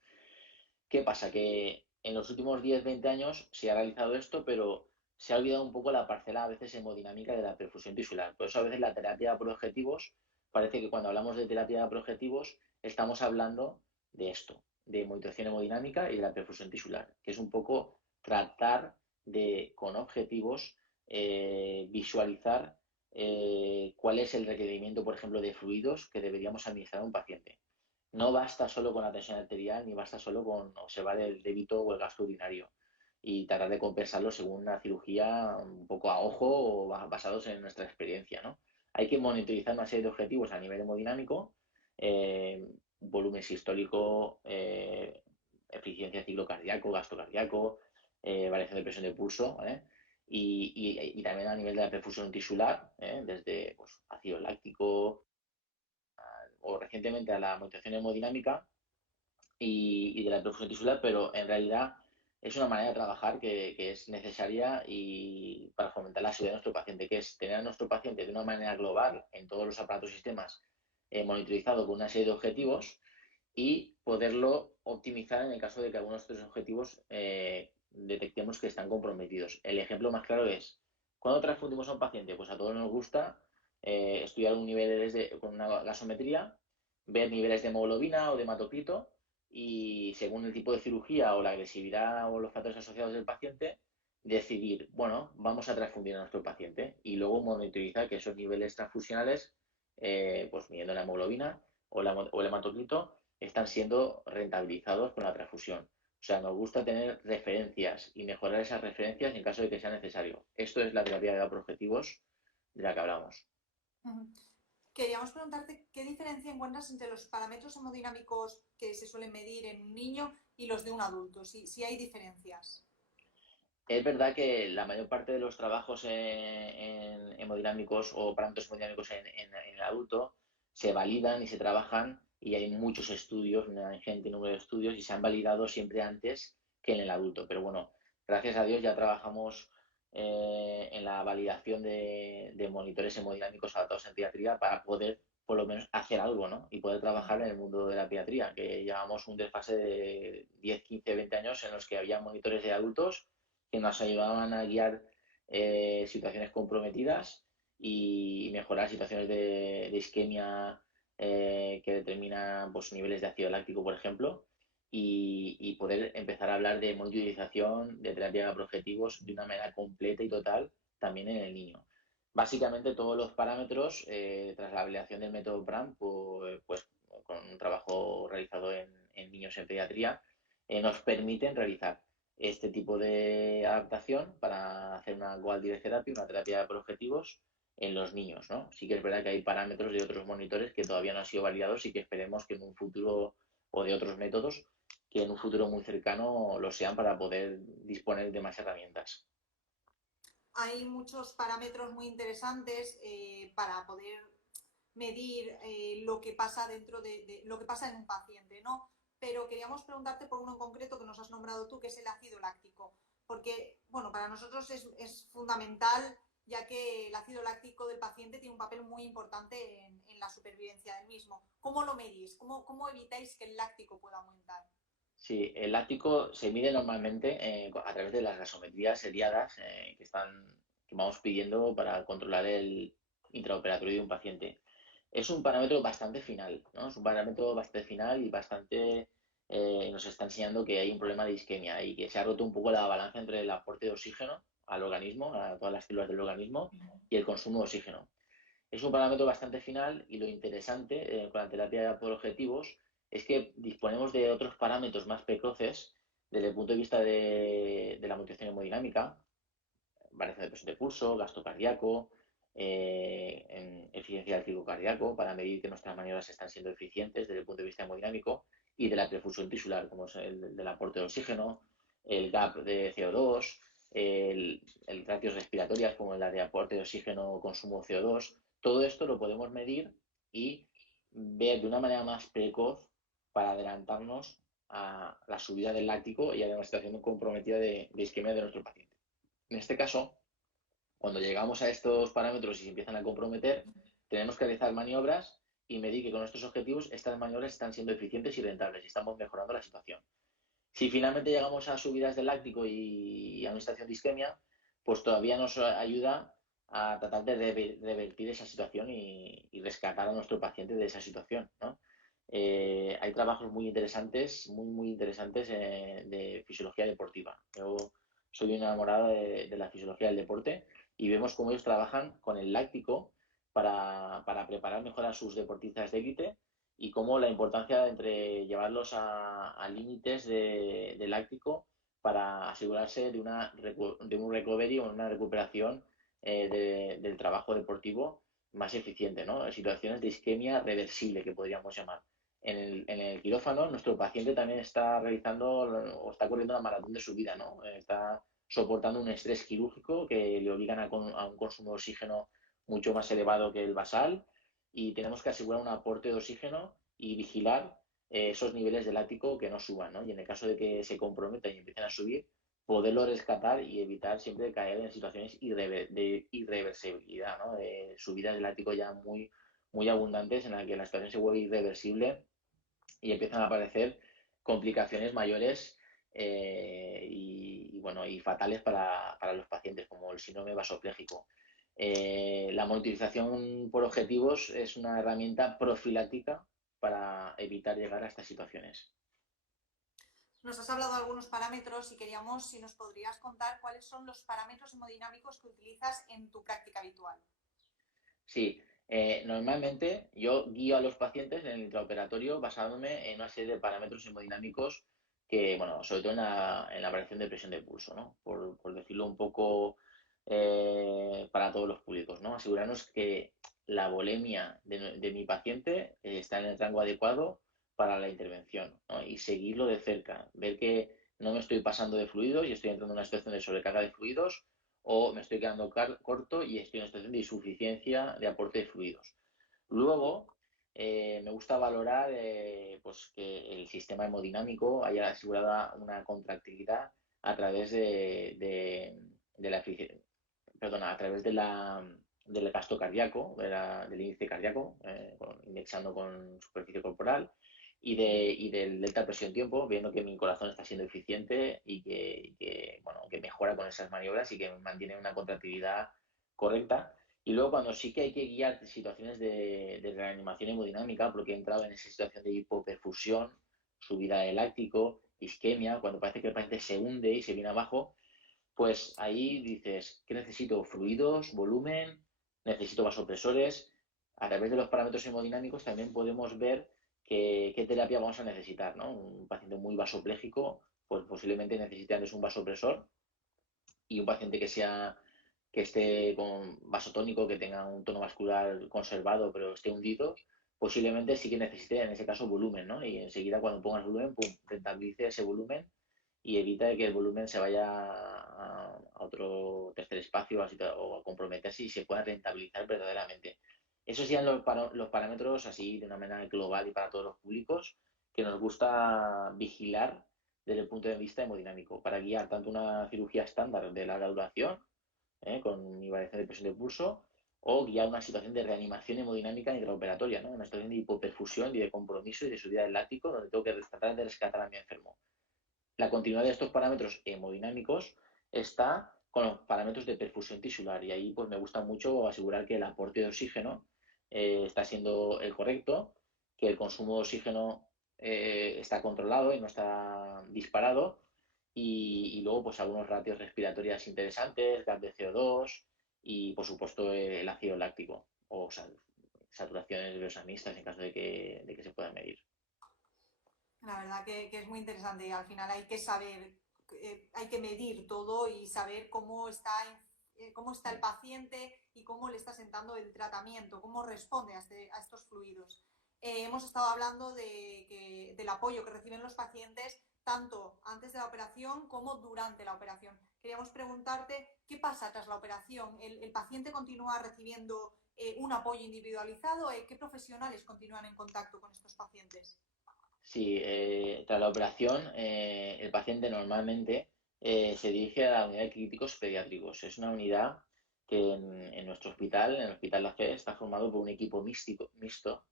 ¿Qué pasa? Que en los últimos 10-20 años se ha realizado esto, pero se ha olvidado un poco la parcela a veces hemodinámica de la perfusión tisular. Por eso a veces la terapia por objetivos, parece que cuando hablamos de terapia por objetivos estamos hablando de esto, de monitorización hemodinámica y de la perfusión tisular, que es un poco tratar de, con objetivos, visualizar cuál es el requerimiento, por ejemplo, de fluidos que deberíamos administrar a un paciente. No basta solo con la tensión arterial ni basta solo con observar el débito o el gasto urinario y tratar de compensarlo según una cirugía un poco a ojo o basados en nuestra experiencia, ¿no? Hay que monitorizar una serie de objetivos a nivel hemodinámico, volumen sistólico, eficiencia de ciclo cardíaco, gasto cardíaco, variación de presión de pulso, ¿vale? Y también a nivel de la perfusión tisular, desde pues, ácido láctico, o recientemente a la monitorización hemodinámica y de la perfusión tisular, pero en realidad es una manera de trabajar que es necesaria y para fomentar la seguridad de nuestro paciente, que es tener a nuestro paciente de una manera global en todos los aparatos y sistemas monitorizado con una serie de objetivos y poderlo optimizar en el caso de que algunos de estos objetivos detectemos que están comprometidos. El ejemplo más claro es, ¿cuándo transfundimos a un paciente? Pues a todos nos gusta estudiar un nivel con una gasometría, ver niveles de hemoglobina o de hematocrito y según el tipo de cirugía o la agresividad o los factores asociados del paciente, decidir, bueno, vamos a transfundir a nuestro paciente y luego monitorizar que esos niveles transfusionales, pues midiendo la hemoglobina o el hematocrito, están siendo rentabilizados con la transfusión. O sea, nos gusta tener referencias y mejorar esas referencias en caso de que sea necesario. Esto es la terapia de por objetivos de la que hablamos. Queríamos preguntarte qué diferencia encuentras entre los parámetros hemodinámicos que se suelen medir en un niño y los de un adulto, si hay diferencias. Es verdad que la mayor parte de los trabajos en hemodinámicos o parámetros hemodinámicos en el adulto se validan y se trabajan y hay muchos estudios, una ingente número de estudios y se han validado siempre antes que en el adulto. Pero bueno, gracias a Dios ya trabajamos en la validación de monitores hemodinámicos adaptados en pediatría para poder por lo menos hacer algo, ¿no? Y poder trabajar en el mundo de la pediatría, que llevamos un desfase de 10, 15, 20 años en los que había monitores de adultos que nos ayudaban a guiar situaciones comprometidas y mejorar situaciones de isquemia que determinan pues, niveles de ácido láctico, por ejemplo, y poder empezar a hablar de monitorización, de terapia por objetivos de una manera completa y total también en el niño. Básicamente todos los parámetros, tras la validación del método PRAM, pues con un trabajo realizado en niños en pediatría, nos permiten realizar este tipo de adaptación para hacer una Goal Direct Therapy, una terapia por objetivos en los niños, ¿no? Sí que es verdad que hay parámetros de otros monitores que todavía no han sido validados y que esperemos que en un futuro, o de otros métodos, que en un futuro muy cercano lo sean para poder disponer de más herramientas. Hay muchos parámetros muy interesantes para poder medir lo que pasa lo que pasa en un paciente, ¿no? Pero queríamos preguntarte por uno en concreto que nos has nombrado tú, que es el ácido láctico, porque, bueno, para nosotros es fundamental, ya que el ácido láctico del paciente tiene un papel muy importante en la supervivencia del mismo. ¿Cómo lo medís? ¿Cómo evitáis que el láctico pueda aumentar? Sí, el láctico se mide normalmente a través de las gasometrías seriadas que vamos pidiendo para controlar el intraoperatorio de un paciente. Es un parámetro bastante final, ¿no? Es un parámetro bastante final y bastante nos está enseñando que hay un problema de isquemia y que se ha roto un poco la balanza entre el aporte de oxígeno al organismo, a todas las células del organismo, y el consumo de oxígeno. Es un parámetro bastante final y lo interesante con la terapia por objetivos es que disponemos de otros parámetros más precoces desde el punto de vista de la mutación hemodinámica, variación de presión de pulso, gasto cardíaco, en eficiencia del ciclo cardíaco para medir que nuestras maniobras están siendo eficientes desde el punto de vista hemodinámico y de la perfusión tisular, como es el del aporte de oxígeno, el gap de CO2, el ratios respiratorias como la de aporte de oxígeno o consumo de CO2. Todo esto lo podemos medir y ver de una manera más precoz para adelantarnos a la subida del láctico y a la situación comprometida de isquemia de nuestro paciente. En este caso, cuando llegamos a estos parámetros y se empiezan a comprometer, tenemos que realizar maniobras y medir que con estos objetivos estas maniobras están siendo eficientes y rentables y estamos mejorando la situación. Si finalmente llegamos a subidas del láctico y a una situación de isquemia, pues todavía nos ayuda a tratar de revertir esa situación y rescatar a nuestro paciente de esa situación, ¿no? Hay trabajos muy interesantes, muy interesantes de fisiología deportiva. Yo soy enamorado de la fisiología del deporte y vemos cómo ellos trabajan con el láctico para preparar mejor a sus deportistas de élite y cómo la importancia entre llevarlos a límites de láctico para asegurarse de un recovery o una recuperación del trabajo deportivo más eficiente, ¿no? Situaciones de isquemia reversible que podríamos llamar. En el quirófano, nuestro paciente también está realizando o está corriendo la maratón de su vida, ¿no? Está soportando un estrés quirúrgico que le obligan a un consumo de oxígeno mucho más elevado que el basal y tenemos que asegurar un aporte de oxígeno y vigilar esos niveles de láctico que no suban, ¿no? Y en el caso de que se comprometan y empiecen a subir, poderlo rescatar y evitar siempre caer en situaciones de irreversibilidad, ¿no? De subidas de láctico ya muy abundantes en las que la situación se vuelve irreversible y empiezan a aparecer complicaciones mayores bueno, y fatales para los pacientes, como el síndrome vasopléjico. La monitorización por objetivos es una herramienta profiláctica para evitar llegar a estas situaciones. Nos has hablado de algunos parámetros y queríamos si nos podrías contar cuáles son los parámetros hemodinámicos que utilizas en tu práctica habitual. Sí, normalmente yo guío a los pacientes en el intraoperatorio basándome en una serie de parámetros hemodinámicos que, bueno, sobre todo en la variación de presión de pulso, ¿no? Por decirlo un poco para todos los públicos, ¿no? Asegurarnos que la volemia de mi paciente está en el rango adecuado para la intervención, ¿no? Y seguirlo de cerca, ver que no me estoy pasando de fluidos y estoy entrando en una situación de sobrecarga de fluidos o me estoy quedando corto y estoy en una situación de insuficiencia de aporte de fluidos. Luego, me gusta valorar pues que el sistema hemodinámico haya asegurado una contractilidad a través de la perdona, a través del gasto cardíaco, del índice cardíaco, indexando con superficie corporal y del delta presión-tiempo, viendo que mi corazón está siendo eficiente bueno, que mejora con esas maniobras y que mantiene una contractilidad correcta. Y luego cuando sí que hay que guiar situaciones de reanimación hemodinámica, porque he entrado en esa situación de hipoperfusión, subida de láctico, isquemia, cuando parece que el paciente se hunde y se viene abajo, pues ahí dices, ¿qué necesito? Fluidos, volumen, necesito vasopresores. A través de los parámetros hemodinámicos también podemos ver qué terapia vamos a necesitar, ¿no? Un paciente muy vasopléjico, pues posiblemente necesite antes un vasopresor y un paciente que esté con vasotónico, que tenga un tono vascular conservado pero esté hundido, posiblemente sí que necesite en ese caso volumen, ¿no? Y enseguida cuando pongas volumen, pum, rentabilice ese volumen y evita que el volumen se vaya a otro tercer espacio o a comprometerse y se pueda rentabilizar verdaderamente. Esos serían los parámetros así de una manera global y para todos los públicos que nos gusta vigilar desde el punto de vista hemodinámico para guiar tanto una cirugía estándar de larga duración con mi variación de presión de pulso o guiar una situación de reanimación hemodinámica intraoperatoria, ¿no? Una situación de hipoperfusión y de compromiso y de subida del láctico donde tengo que tratar de rescatar a mi enfermo. La continuidad de estos parámetros hemodinámicos está con los parámetros de perfusión tisular y ahí pues me gusta mucho asegurar que el aporte de oxígeno está siendo el correcto, que el consumo de oxígeno está controlado y no está disparado y luego pues algunos ratios respiratorios interesantes, gas de CO2 y por supuesto el ácido láctico o saturaciones veosamistas en caso de que se puedan medir. La verdad que es muy interesante y al final hay que saber, hay que medir todo y saber cómo está cómo está el paciente y cómo le está sentando el tratamiento, cómo responde a estos fluidos. Hemos estado hablando del apoyo que reciben los pacientes tanto antes de la operación como durante la operación. Queríamos preguntarte qué pasa tras la operación. ¿El paciente continúa recibiendo un apoyo individualizado? ¿Qué profesionales continúan en contacto con estos pacientes? Sí, tras la operación, el paciente normalmente se dirige a la unidad de críticos pediátricos. Es una unidad que en nuestro hospital, en el Hospital La Fe, está formado por un equipo mixto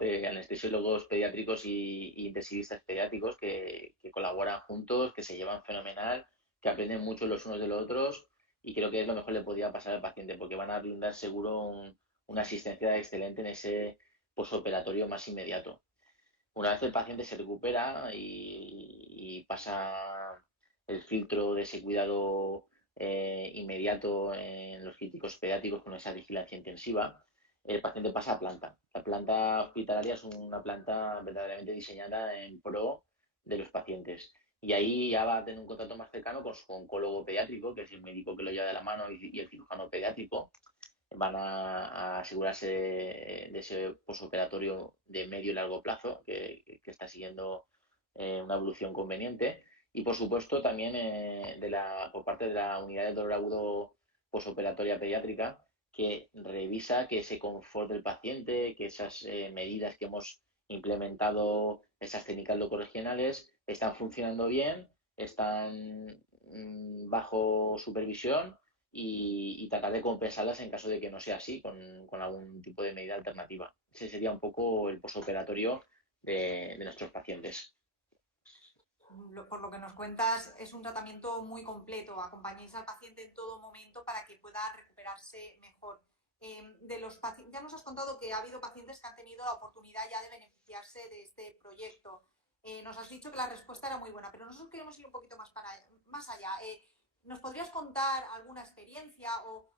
de anestesiólogos pediátricos y intensivistas pediátricos que colaboran juntos, que se llevan fenomenal, que aprenden mucho los unos de los otros y creo que es lo mejor que le podría pasar al paciente porque van a brindar seguro una asistencia excelente en ese posoperatorio más inmediato. Una vez el paciente se recupera y pasa el filtro de ese cuidado inmediato en los críticos pediátricos con esa vigilancia intensiva, el paciente pasa a planta. La planta hospitalaria es una planta verdaderamente diseñada en pro de los pacientes. Y ahí ya va a tener un contacto más cercano con su oncólogo pediátrico, que es el médico que lo lleva de la mano, y el cirujano pediátrico, van a asegurarse de ese posoperatorio de medio y largo plazo que está siguiendo una evolución conveniente y por supuesto también por parte de la unidad de dolor agudo posoperatoria pediátrica que revisa que ese confort del paciente, que esas medidas que hemos implementado, esas técnicas locoregionales están funcionando bien, están bajo supervisión y tratar de compensarlas en caso de que no sea así, con algún tipo de medida alternativa. Ese sería un poco el posoperatorio de nuestros pacientes. Por lo que nos cuentas, es un tratamiento muy completo. Acompañáis al paciente en todo momento para que pueda recuperarse mejor. Ya nos has contado que ha habido pacientes que han tenido la oportunidad ya de beneficiarse de este proyecto. Nos has dicho que la respuesta era muy buena, pero nosotros queremos ir un poquito más allá. ¿Nos podrías contar alguna experiencia o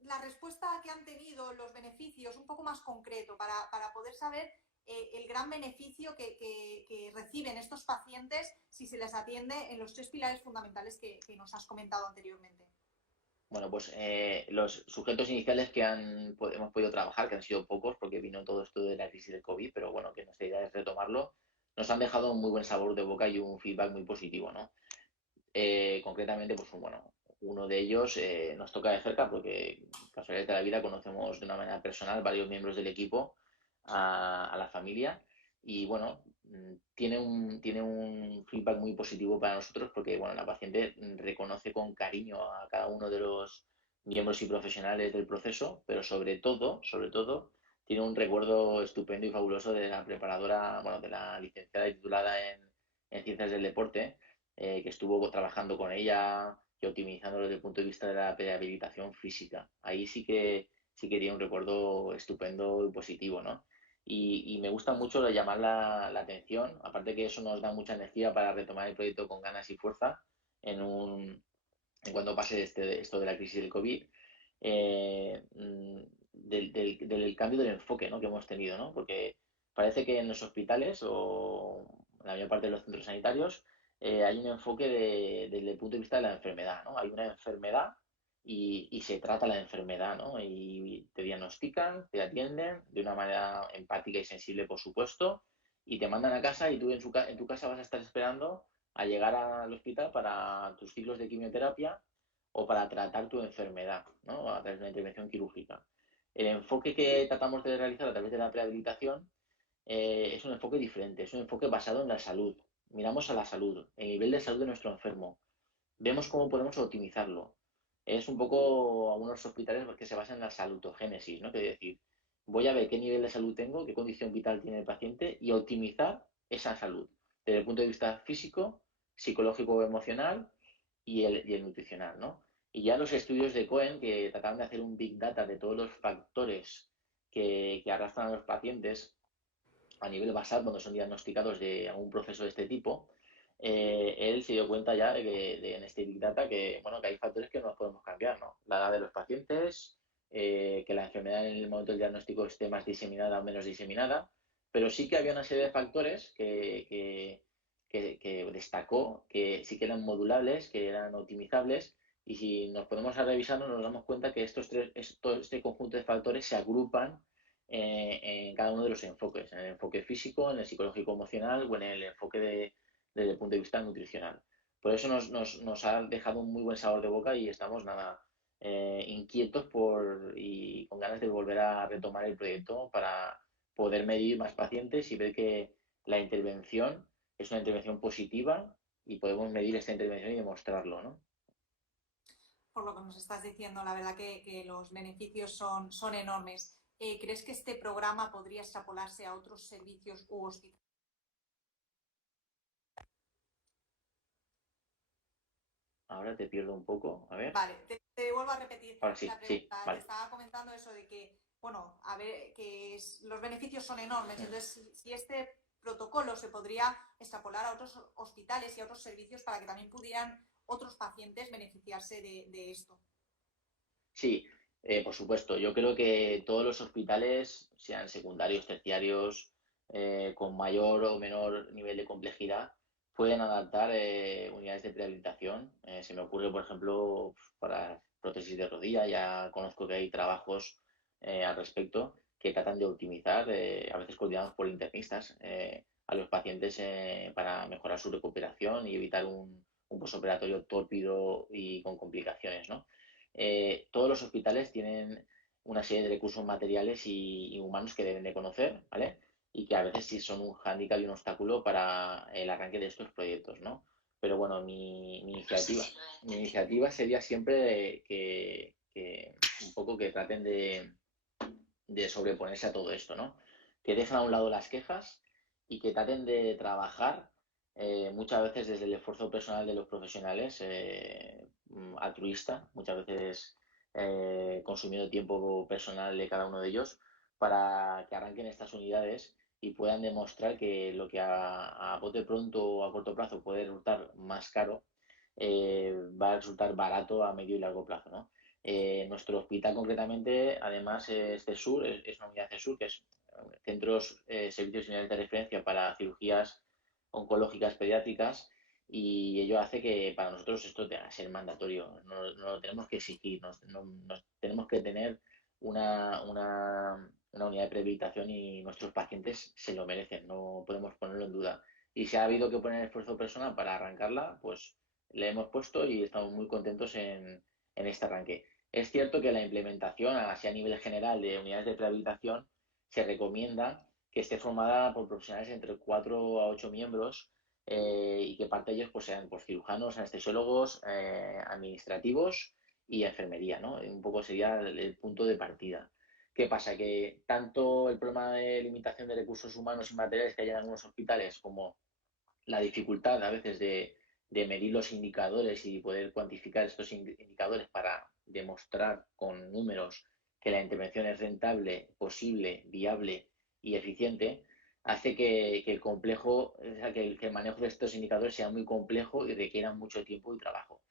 la respuesta que han tenido, los beneficios, un poco más concreto para poder saber el gran beneficio que reciben estos pacientes si se les atiende en los tres pilares fundamentales que nos has comentado anteriormente? Bueno, pues los sujetos iniciales que hemos podido trabajar, que han sido pocos porque vino todo esto de la crisis del COVID, pero bueno, que nuestra idea es retomarlo, nos han dejado un muy buen sabor de boca y un feedback muy positivo, ¿no? Concretamente, pues bueno, uno de ellos nos toca de cerca porque casualidades de la vida conocemos de una manera personal varios miembros del equipo a la familia y bueno, tiene un feedback muy positivo para nosotros porque bueno, la paciente reconoce con cariño a cada uno de los miembros y profesionales del proceso, pero sobre todo, tiene un recuerdo estupendo y fabuloso de la preparadora, bueno, de la licenciada y titulada en Ciencias del Deporte, que estuvo trabajando con ella y optimizándolo desde el punto de vista de la rehabilitación física. Ahí sí que tiene un recuerdo estupendo y positivo, ¿no? Y me gusta mucho llamar la atención, aparte que eso nos da mucha energía para retomar el proyecto con ganas y fuerza en cuando pase esto de la crisis del COVID, del cambio del enfoque, ¿no?, que hemos tenido, ¿no? Porque parece que en los hospitales o en la mayor parte de los centros sanitarios hay un enfoque desde el punto de vista de la enfermedad, ¿no? Hay una enfermedad y se trata la enfermedad, ¿no? Y te diagnostican, te atienden de una manera empática y sensible, por supuesto, y te mandan a casa y tú en tu casa vas a estar esperando a llegar al hospital para tus ciclos de quimioterapia o para tratar tu enfermedad, ¿no? A través de una intervención quirúrgica. El enfoque que tratamos de realizar a través de la rehabilitación es un enfoque diferente, es un enfoque basado en la salud. Miramos a la salud, el nivel de salud de nuestro enfermo, vemos cómo podemos optimizarlo. Es un poco algunos hospitales que se basan en la salutogénesis, ¿no? Que es decir, voy a ver qué nivel de salud tengo, qué condición vital tiene el paciente y optimizar esa salud desde el punto de vista físico, psicológico o emocional y el nutricional, ¿no? Y ya los estudios de Cohen, que trataron de hacer un big data de todos los factores que arrastran a los pacientes a nivel basal cuando son diagnosticados de algún proceso de este tipo, él se dio cuenta ya en este Big Data que, bueno, que hay factores que no los podemos cambiar, ¿no? La edad de los pacientes, que la enfermedad en el momento del diagnóstico esté más diseminada o menos diseminada, pero sí que había una serie de factores de destacó que sí que eran modulables, que eran optimizables, y si nos ponemos a revisarlo nos damos cuenta que este conjunto de factores se agrupan en cada uno de los enfoques, en el enfoque físico, en el psicológico emocional o en el enfoque desde el punto de vista nutricional. Por eso nos ha dejado un muy buen sabor de boca y estamos nada inquietos y con ganas de volver a retomar el proyecto para poder medir más pacientes y ver que la intervención es una intervención positiva y podemos medir esta intervención y demostrarlo, ¿no? Por lo que nos estás diciendo, la verdad que los beneficios son enormes. ¿Crees que este programa podría extrapolarse a otros servicios u hospitales? Ahora te pierdo un poco, a ver. Vale, te vuelvo a repetir Ahora sí, la sí, pregunta. Te vale. estaba comentando eso de que, bueno, a ver, los beneficios son enormes. Entonces, si este protocolo se podría extrapolar a otros hospitales y a otros servicios para que también pudieran otros pacientes beneficiarse de esto. Sí, por supuesto. Yo creo que todos los hospitales, sean secundarios, terciarios, con mayor o menor nivel de complejidad, pueden adaptar unidades de rehabilitación. Se me ocurre, por ejemplo, para prótesis de rodilla, ya conozco que hay trabajos al respecto que tratan de optimizar, a veces coordinados por internistas, a los pacientes para mejorar su recuperación y evitar un posoperatorio tórpido y con complicaciones, ¿no? Todos los hospitales tienen una serie de recursos materiales y humanos que deben de conocer, ¿vale? Y que a veces sí son un hándicap y un obstáculo para el arranque de estos proyectos, ¿no? Pero bueno, mi iniciativa sería siempre que un poco que traten de sobreponerse a todo esto, ¿no? Que dejen a un lado las quejas y que traten de trabajar muchas veces desde el esfuerzo personal de los profesionales, altruista, muchas veces consumiendo tiempo personal de cada uno de ellos para que arranquen estas unidades y puedan demostrar que lo que a bote pronto o a corto plazo puede resultar más caro, va a resultar barato a medio y largo plazo, ¿no? Nuestro hospital concretamente, además, es CESUR, es una unidad CESUR, que es centros, servicios unidades de referencia para cirugías oncológicas pediátricas, y ello hace que para nosotros esto tenga que ser mandatorio, no lo tenemos que exigir, tenemos que tener una unidad de prehabilitación y nuestros pacientes se lo merecen, no podemos ponerlo en duda. Y si ha habido que poner esfuerzo personal para arrancarla, pues le hemos puesto y estamos muy contentos en este arranque. Es cierto que la implementación, así a nivel general de unidades de rehabilitación, se recomienda que esté formada por profesionales entre 4 a 8 miembros y que parte de ellos pues, sean pues, cirujanos, anestesiólogos, administrativos y enfermería, ¿no? Un poco sería el punto de partida. ¿Qué pasa? Que tanto el problema de limitación de recursos humanos y materiales que hay en algunos hospitales como la dificultad a veces de medir los indicadores y poder cuantificar estos indicadores para demostrar con números que la intervención es rentable, posible, viable y eficiente, hace que el complejo, o sea, que el manejo de estos indicadores sea muy complejo y requiera mucho tiempo y trabajo.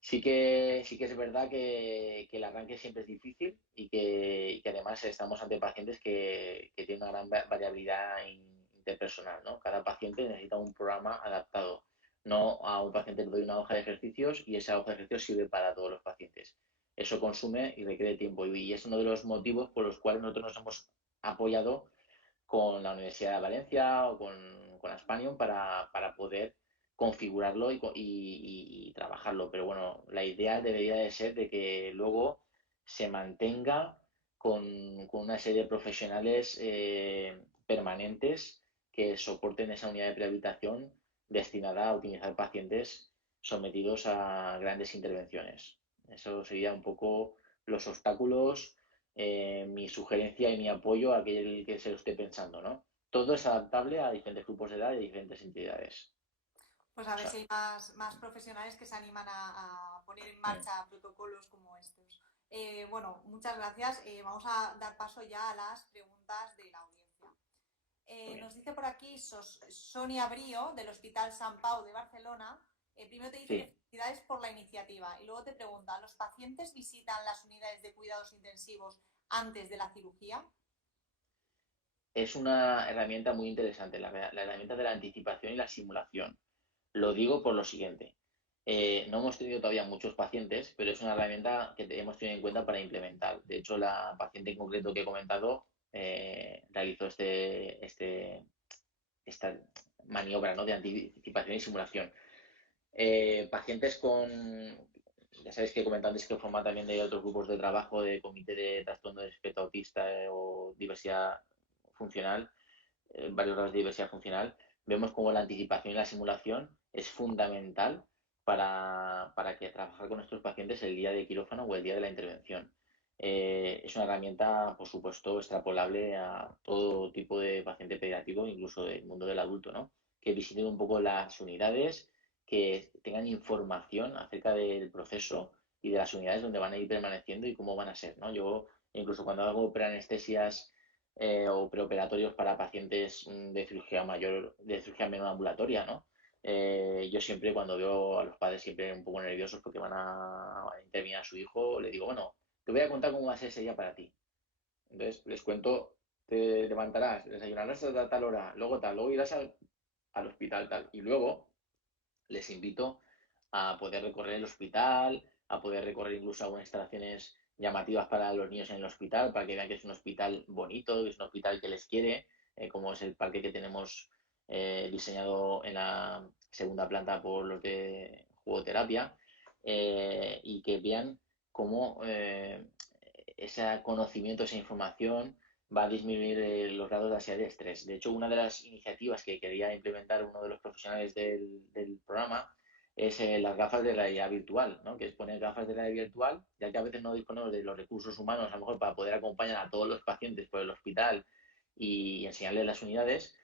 Sí que es verdad que el arranque siempre es difícil y que además estamos ante pacientes que tienen una gran variabilidad interpersonal, ¿no? Cada paciente necesita un programa adaptado. No a un paciente le doy una hoja de ejercicios y esa hoja de ejercicios sirve para todos los pacientes. Eso consume y requiere tiempo y es uno de los motivos por los cuales nosotros nos hemos apoyado con la Universidad de Valencia o con Aspanium para poder configurarlo y trabajarlo. Pero bueno, la idea debería de ser de que luego se mantenga con una serie de profesionales permanentes que soporten esa unidad de rehabilitación destinada a optimizar pacientes sometidos a grandes intervenciones. Eso sería un poco los obstáculos, mi sugerencia y mi apoyo a aquel que se lo esté pensando, ¿no? Todo es adaptable a diferentes grupos de edad y a diferentes entidades. Pues a O ver si sea, hay más profesionales que se animan a poner en mm, marcha protocolos como estos. Bueno, muchas gracias. Vamos a dar paso ya a las preguntas de la audiencia. muy bien. Nos dice por aquí Sonia Brío, del Hospital Sant Pau de Barcelona. Primero te dice que Sí, felicidades por la iniciativa y luego te pregunta, ¿los pacientes visitan las unidades de cuidados intensivos antes de la cirugía? es una herramienta muy interesante, la herramienta de la anticipación y la simulación. Lo digo por lo siguiente. No hemos tenido todavía muchos pacientes, pero es una herramienta que hemos tenido en cuenta para implementar. De hecho, la paciente en concreto que he comentado realizó esta maniobra, ¿no?, de anticipación y simulación. Pacientes ya sabéis que he comentado antes que forman también de otros grupos de trabajo, de comité de trastorno de espectro autista o diversidad funcional, varios grados de diversidad funcional, vemos cómo la anticipación y la simulación es fundamental para que trabajar con nuestros pacientes el día de quirófano o el día de la intervención. Es una herramienta, por supuesto, extrapolable a todo tipo de paciente pediátrico, incluso del mundo del adulto, ¿no? Que visiten un poco las unidades, que tengan información acerca del proceso y de las unidades donde van a ir permaneciendo y cómo van a ser, ¿no? Yo, incluso cuando hago preanestesias o preoperatorios para pacientes de cirugía mayor, de cirugía menor ambulatoria, ¿no? Yo siempre, cuando veo a los padres siempre un poco nerviosos porque van a intervenir a su hijo, le digo, bueno, te voy a contar cómo va a ser ese día para ti. Entonces, les cuento, te levantarás, desayunarás a tal hora, luego irás al hospital, tal. Y luego les invito a poder recorrer el hospital, a poder recorrer incluso algunas instalaciones llamativas para los niños en el hospital, para que vean que es un hospital bonito, que es un hospital que les quiere, como es el parque que tenemos diseñado en la segunda planta por los de jugoterapia, y que vean cómo ese conocimiento, esa información va a disminuir los grados de ansiedad y estrés. De hecho, una de las iniciativas que quería implementar uno de los profesionales del programa es las gafas de realidad virtual, ¿no? Que es poner gafas de realidad virtual, ya que a veces no disponemos de los recursos humanos, a lo mejor para poder acompañar a todos los pacientes por el hospital y enseñarles las unidades,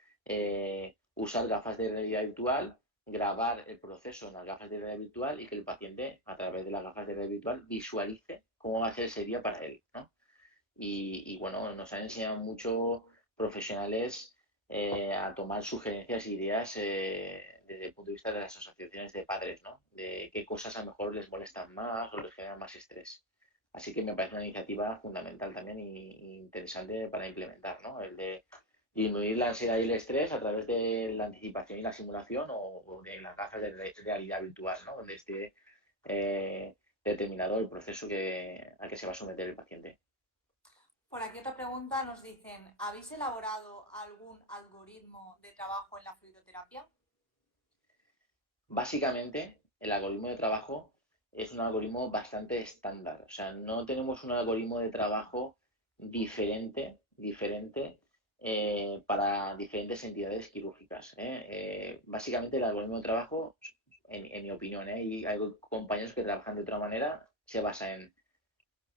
usar gafas de realidad virtual, grabar el proceso en las gafas de realidad virtual y que el paciente, a través de las gafas de realidad virtual, visualice cómo va a ser ese día para él, ¿no? Y bueno, nos han enseñado mucho profesionales a tomar sugerencias e ideas desde el punto de vista de las asociaciones de padres, ¿no? De qué cosas a lo mejor les molestan más o les generan más estrés. Así que me parece una iniciativa fundamental también y interesante para implementar, ¿no? El de disminuir la ansiedad y el estrés a través de la anticipación y la simulación o de las gafas de realidad virtual, ¿no? Donde esté determinado el proceso al que se va a someter el paciente. Por aquí otra pregunta nos dicen, ¿habéis elaborado algún algoritmo de trabajo en la fluidoterapia? Básicamente, el algoritmo de trabajo es un algoritmo bastante estándar. O sea, no tenemos un algoritmo de trabajo diferente para diferentes entidades quirúrgicas. Básicamente, el algoritmo de trabajo, en mi opinión, y hay compañeros que trabajan de otra manera, se basa en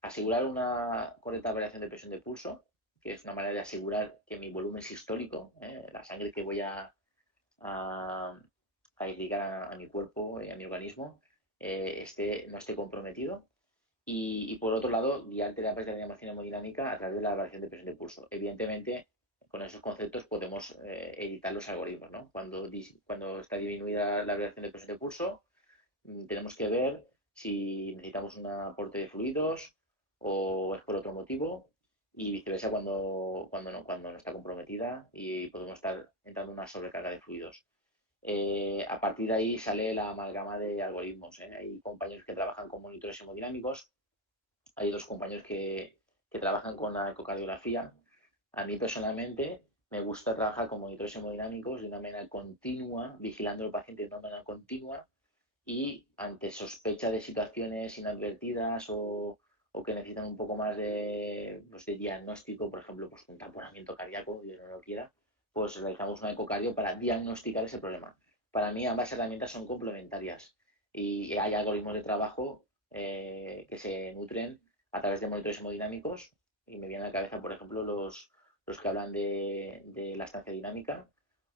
asegurar una correcta variación de presión de pulso, que es una manera de asegurar que mi volumen sistólico, la sangre que voy a, a irrigar a mi cuerpo y a mi organismo, no esté comprometido. Y por otro lado, guiar terapias de reanimación hemodinámica a través de la variación de presión de pulso. Evidentemente, con esos conceptos podemos editar los algoritmos, ¿no? Cuando está disminuida la variación de presión de pulso, tenemos que ver si necesitamos un aporte de fluidos o es por otro motivo, y viceversa cuando no está comprometida y podemos estar entrando en una sobrecarga de fluidos. A partir de ahí sale la amalgama de algoritmos. Hay compañeros que trabajan con monitores hemodinámicos, hay dos compañeros que trabajan con la ecocardiografía. A mí personalmente me gusta trabajar con monitores hemodinámicos de una manera continua, vigilando al paciente de una manera continua, y ante sospecha de situaciones inadvertidas o que necesitan un poco más de diagnóstico, por ejemplo, pues un tamponamiento cardíaco, Dios no lo quiera, pues realizamos una ecocardio para diagnosticar ese problema. Para mí ambas herramientas son complementarias y hay algoritmos de trabajo que se nutren a través de monitores hemodinámicos, y me viene a la cabeza, por ejemplo, los que hablan de la estancia dinámica,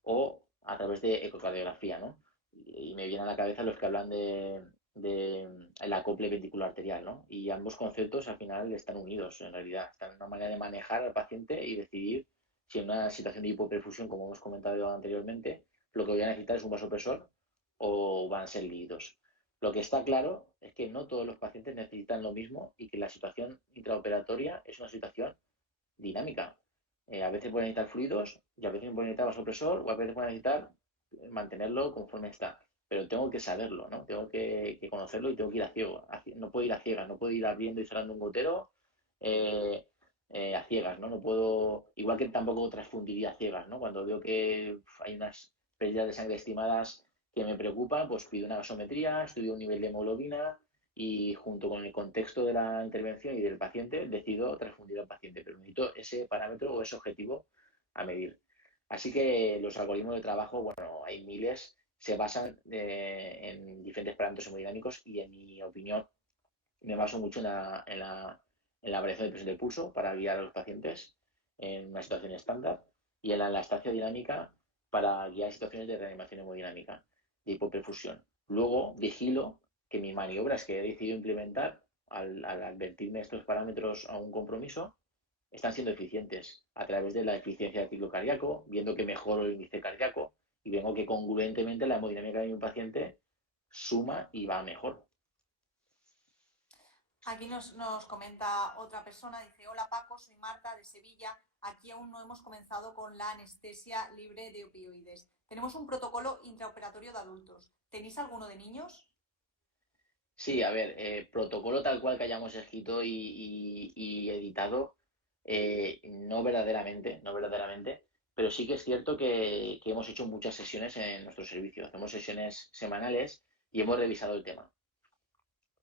o a través de ecocardiografía, ¿no? Y me vienen a la cabeza los que hablan de el acople ventricular arterial, ¿no? Y ambos conceptos al final están unidos, en realidad. Están en una manera de manejar al paciente y decidir si en una situación de hipoperfusión, como hemos comentado anteriormente, lo que voy a necesitar es un vasopresor o van a ser líquidos. Lo que está claro es que no todos los pacientes necesitan lo mismo y que la situación intraoperatoria es una situación dinámica. A veces pueden necesitar fluidos y a veces pueden necesitar vasopresor o a veces pueden necesitar mantenerlo conforme está. pero tengo que saberlo, ¿no? Tengo que conocerlo y tengo que ir a ciego. No puedo ir a ciegas, no puedo ir abriendo y cerrando un gotero eh, a ciegas, ¿no? No puedo, igual que tampoco transfundiría a ciegas, ¿no? Cuando veo que hay unas pérdidas de sangre estimadas que me preocupan, pues pido una gasometría, estudio un nivel de hemoglobina y junto con el contexto de la intervención y del paciente decido transfundir al paciente, pero necesito ese parámetro o ese objetivo a medir. Así que los algoritmos de trabajo, bueno, hay miles, se basan en diferentes parámetros hemodinámicos y en mi opinión me baso mucho en la variación de presión de pulso para guiar a los pacientes en una situación estándar y en la elastasia dinámica para guiar situaciones de reanimación hemodinámica, de hipoperfusión. Luego vigilo que mis maniobras que he decidido implementar al advertirme estos parámetros a un compromiso están siendo eficientes a través de la eficiencia del ciclo cardíaco, viendo que mejoro el índice cardíaco y vengo que congruentemente la hemodinámica de mi paciente suma y va mejor. Aquí nos comenta otra persona, dice, hola Paco, soy Marta de Sevilla, aquí aún no hemos comenzado con la anestesia libre de opioides. Tenemos un protocolo intraoperatorio de adultos. ¿Tenéis alguno de niños? Sí, a ver, protocolo tal cual que hayamos escrito y editado, no verdaderamente, no verdaderamente, pero sí que es cierto que hemos hecho muchas sesiones en nuestro servicio. Hacemos sesiones semanales y hemos revisado el tema.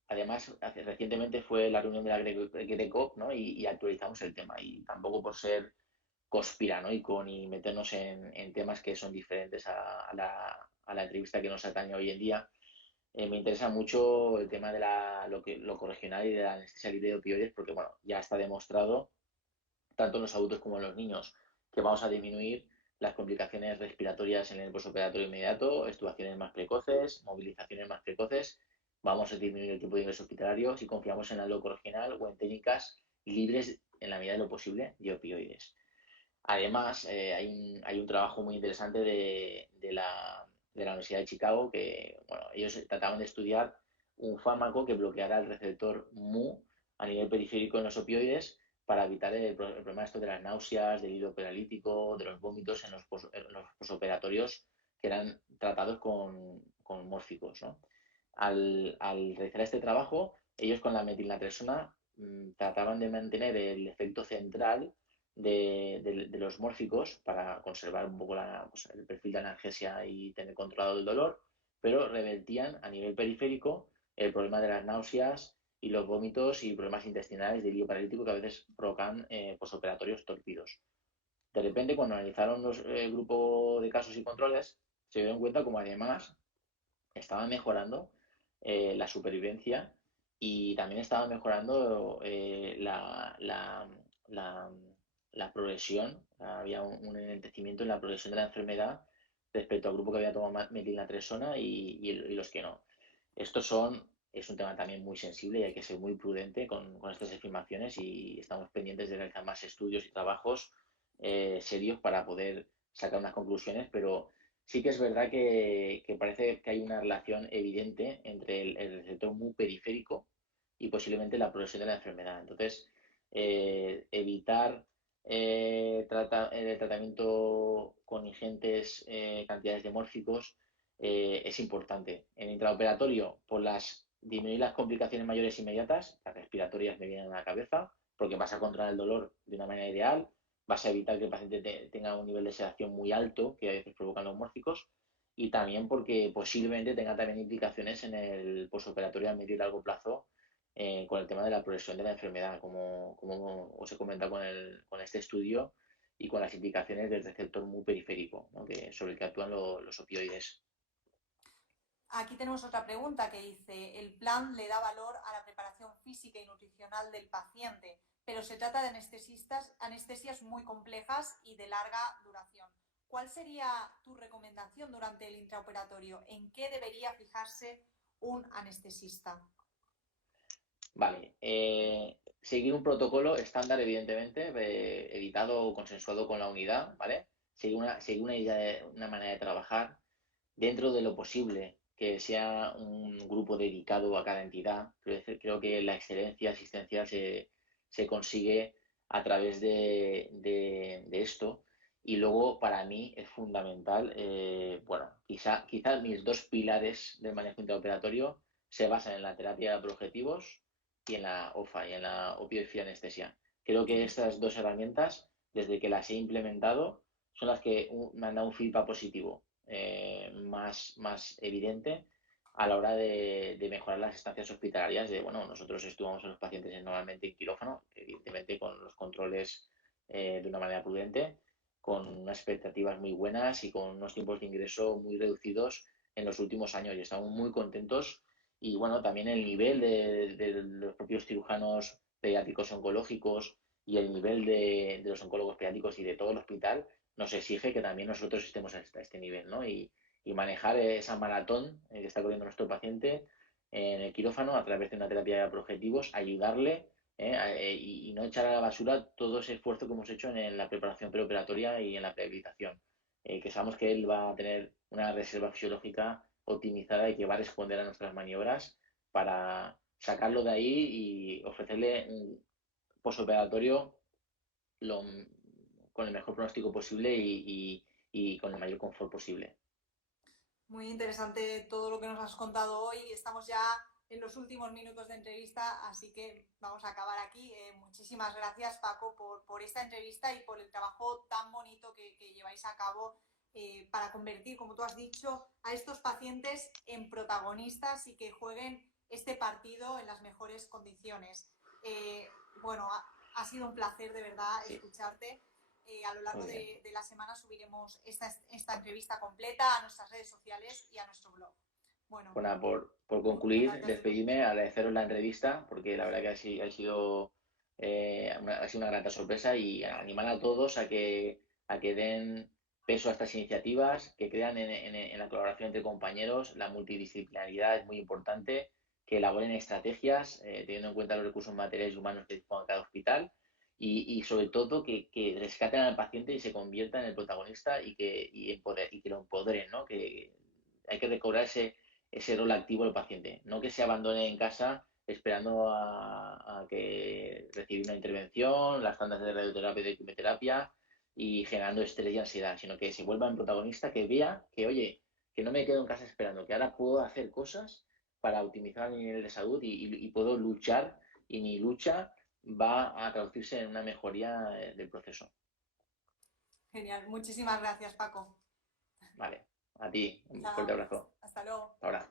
Además, recientemente fue la reunión de la Greco, ¿no? Y actualizamos el tema. Y tampoco por ser conspiranoico ni meternos en temas que son diferentes a la entrevista que nos atañe hoy en día, me interesa mucho el tema de lo corregional y de la anestesia libre de opioides, porque bueno, ya está demostrado, tanto en los adultos como en los niños, que vamos a disminuir las complicaciones respiratorias en el postoperatorio inmediato, extubaciones más precoces, movilizaciones más precoces, vamos a disminuir el tiempo de ingreso hospitalario si confiamos en algo corregional o en técnicas libres en la medida de lo posible de opioides. Además, hay un trabajo muy interesante de la Universidad de Chicago que, bueno, ellos trataban de estudiar un fármaco que bloqueara el receptor MU a nivel periférico en los opioides para evitar el problema esto de las náuseas, del hilo paralítico, de los vómitos en los posoperatorios que eran tratados con mórficos, ¿no? Al realizar este trabajo, ellos con la metilnatresona trataban de mantener el efecto central de los mórficos para conservar un poco pues, el perfil de analgesia y tener controlado el dolor, pero revertían a nivel periférico el problema de las náuseas y los vómitos y problemas intestinales de lío paralítico que a veces provocan posoperatorios torpidos. De repente, cuando analizaron el grupo de casos y controles, se dieron cuenta como además estaba mejorando la supervivencia y también estaba mejorando la, la progresión, había un enlentecimiento en la progresión de la enfermedad respecto al grupo que había tomado metilnatresona y los que no. Es un tema también muy sensible y hay que ser muy prudente con estas afirmaciones y estamos pendientes de realizar más estudios y trabajos serios para poder sacar unas conclusiones, pero sí que es verdad que parece que hay una relación evidente entre el receptor muy periférico y posiblemente la progresión de la enfermedad. Entonces, evitar el tratamiento con ingentes cantidades de mórficos es importante. En intraoperatorio, por disminuir las complicaciones mayores inmediatas, las respiratorias me vienen a la cabeza, porque vas a controlar el dolor de una manera ideal, vas a evitar que el paciente tenga un nivel de sedación muy alto, que a veces provocan los mórficos, y también porque posiblemente tenga también implicaciones en el posoperatorio a medio y largo plazo con el tema de la progresión de la enfermedad, como os he comentado con este estudio y con las indicaciones del receptor muy periférico, ¿no? Sobre el que actúan los opioides. Aquí tenemos otra pregunta que dice, el plan le da valor a la preparación física y nutricional del paciente, pero se trata de anestesias muy complejas y de larga duración. ¿Cuál sería tu recomendación durante el intraoperatorio? ¿En qué debería fijarse un anestesista? Vale, seguir un protocolo estándar, evidentemente, editado o consensuado con la unidad, ¿vale? Seguir una idea una manera de trabajar dentro de lo posible, que sea un grupo dedicado a cada entidad. Creo que la excelencia asistencial se consigue a través de esto Y luego, para mí, es fundamental, bueno, quizá mis dos pilares del manejo intraoperatorio se basan en la terapia por objetivos y en la OFA, y en la opioidfianestesia. Creo que estas dos herramientas, desde que las he implementado, son las que me han dado un feedback positivo más evidente a la hora de mejorar las estancias hospitalarias. Bueno, nosotros estuvamos en los pacientes normalmente en quirófano, evidentemente con los controles de una manera prudente, con unas expectativas muy buenas y con unos tiempos de ingreso muy reducidos en los últimos años, y estamos muy contentos. Y bueno, también el nivel de los propios cirujanos pediátricos oncológicos y el nivel de los oncólogos pediátricos y de todo el hospital nos exige que también nosotros estemos a este nivel, ¿no? Y manejar esa maratón que está corriendo nuestro paciente en el quirófano a través de una terapia por objetivos, ayudarle y no echar a la basura todo ese esfuerzo que hemos hecho en la preparación preoperatoria y en la prehabilitación. Que sabemos que él va a tener una reserva fisiológica optimizada y que va a responder a nuestras maniobras para sacarlo de ahí y ofrecerle un posoperatorio lo, con el mejor pronóstico posible y con el mayor confort posible. Muy interesante todo lo que nos has contado hoy. Estamos ya en los últimos minutos de entrevista, así que vamos a acabar aquí. Muchísimas gracias, Paco, por esta entrevista y por el trabajo tan bonito que lleváis a cabo para convertir, como tú has dicho, a estos pacientes en protagonistas y que jueguen este partido en las mejores condiciones. Bueno, ha sido un placer de verdad escucharte. A lo largo de la semana subiremos esta entrevista completa a nuestras redes sociales y a nuestro blog. Bueno, por concluir, despedirme, agradeceros la entrevista, porque la verdad que ha sido una grata sorpresa, y animar a todos a que den peso a estas iniciativas, que crean en la colaboración entre compañeros. La multidisciplinaridad es muy importante, que elaboren estrategias teniendo en cuenta los recursos materiales y humanos que dispone cada hospital, y sobre todo que rescaten al paciente y se conviertan en el protagonista y que lo empoderen, ¿no? Que hay que recobrar ese rol activo del paciente, no que se abandone en casa esperando a que reciba una intervención, las tandas de radioterapia y de quimioterapia, y generando estrés y ansiedad, sino que se vuelva en protagonista, que vea que, oye, que no me quedo en casa esperando, que ahora puedo hacer cosas para optimizar mi nivel de salud y puedo luchar, y mi lucha va a traducirse en una mejoría del proceso. Genial, muchísimas gracias, Paco. Vale, a ti, un fuerte Chao, abrazo. hasta luego. Ahora.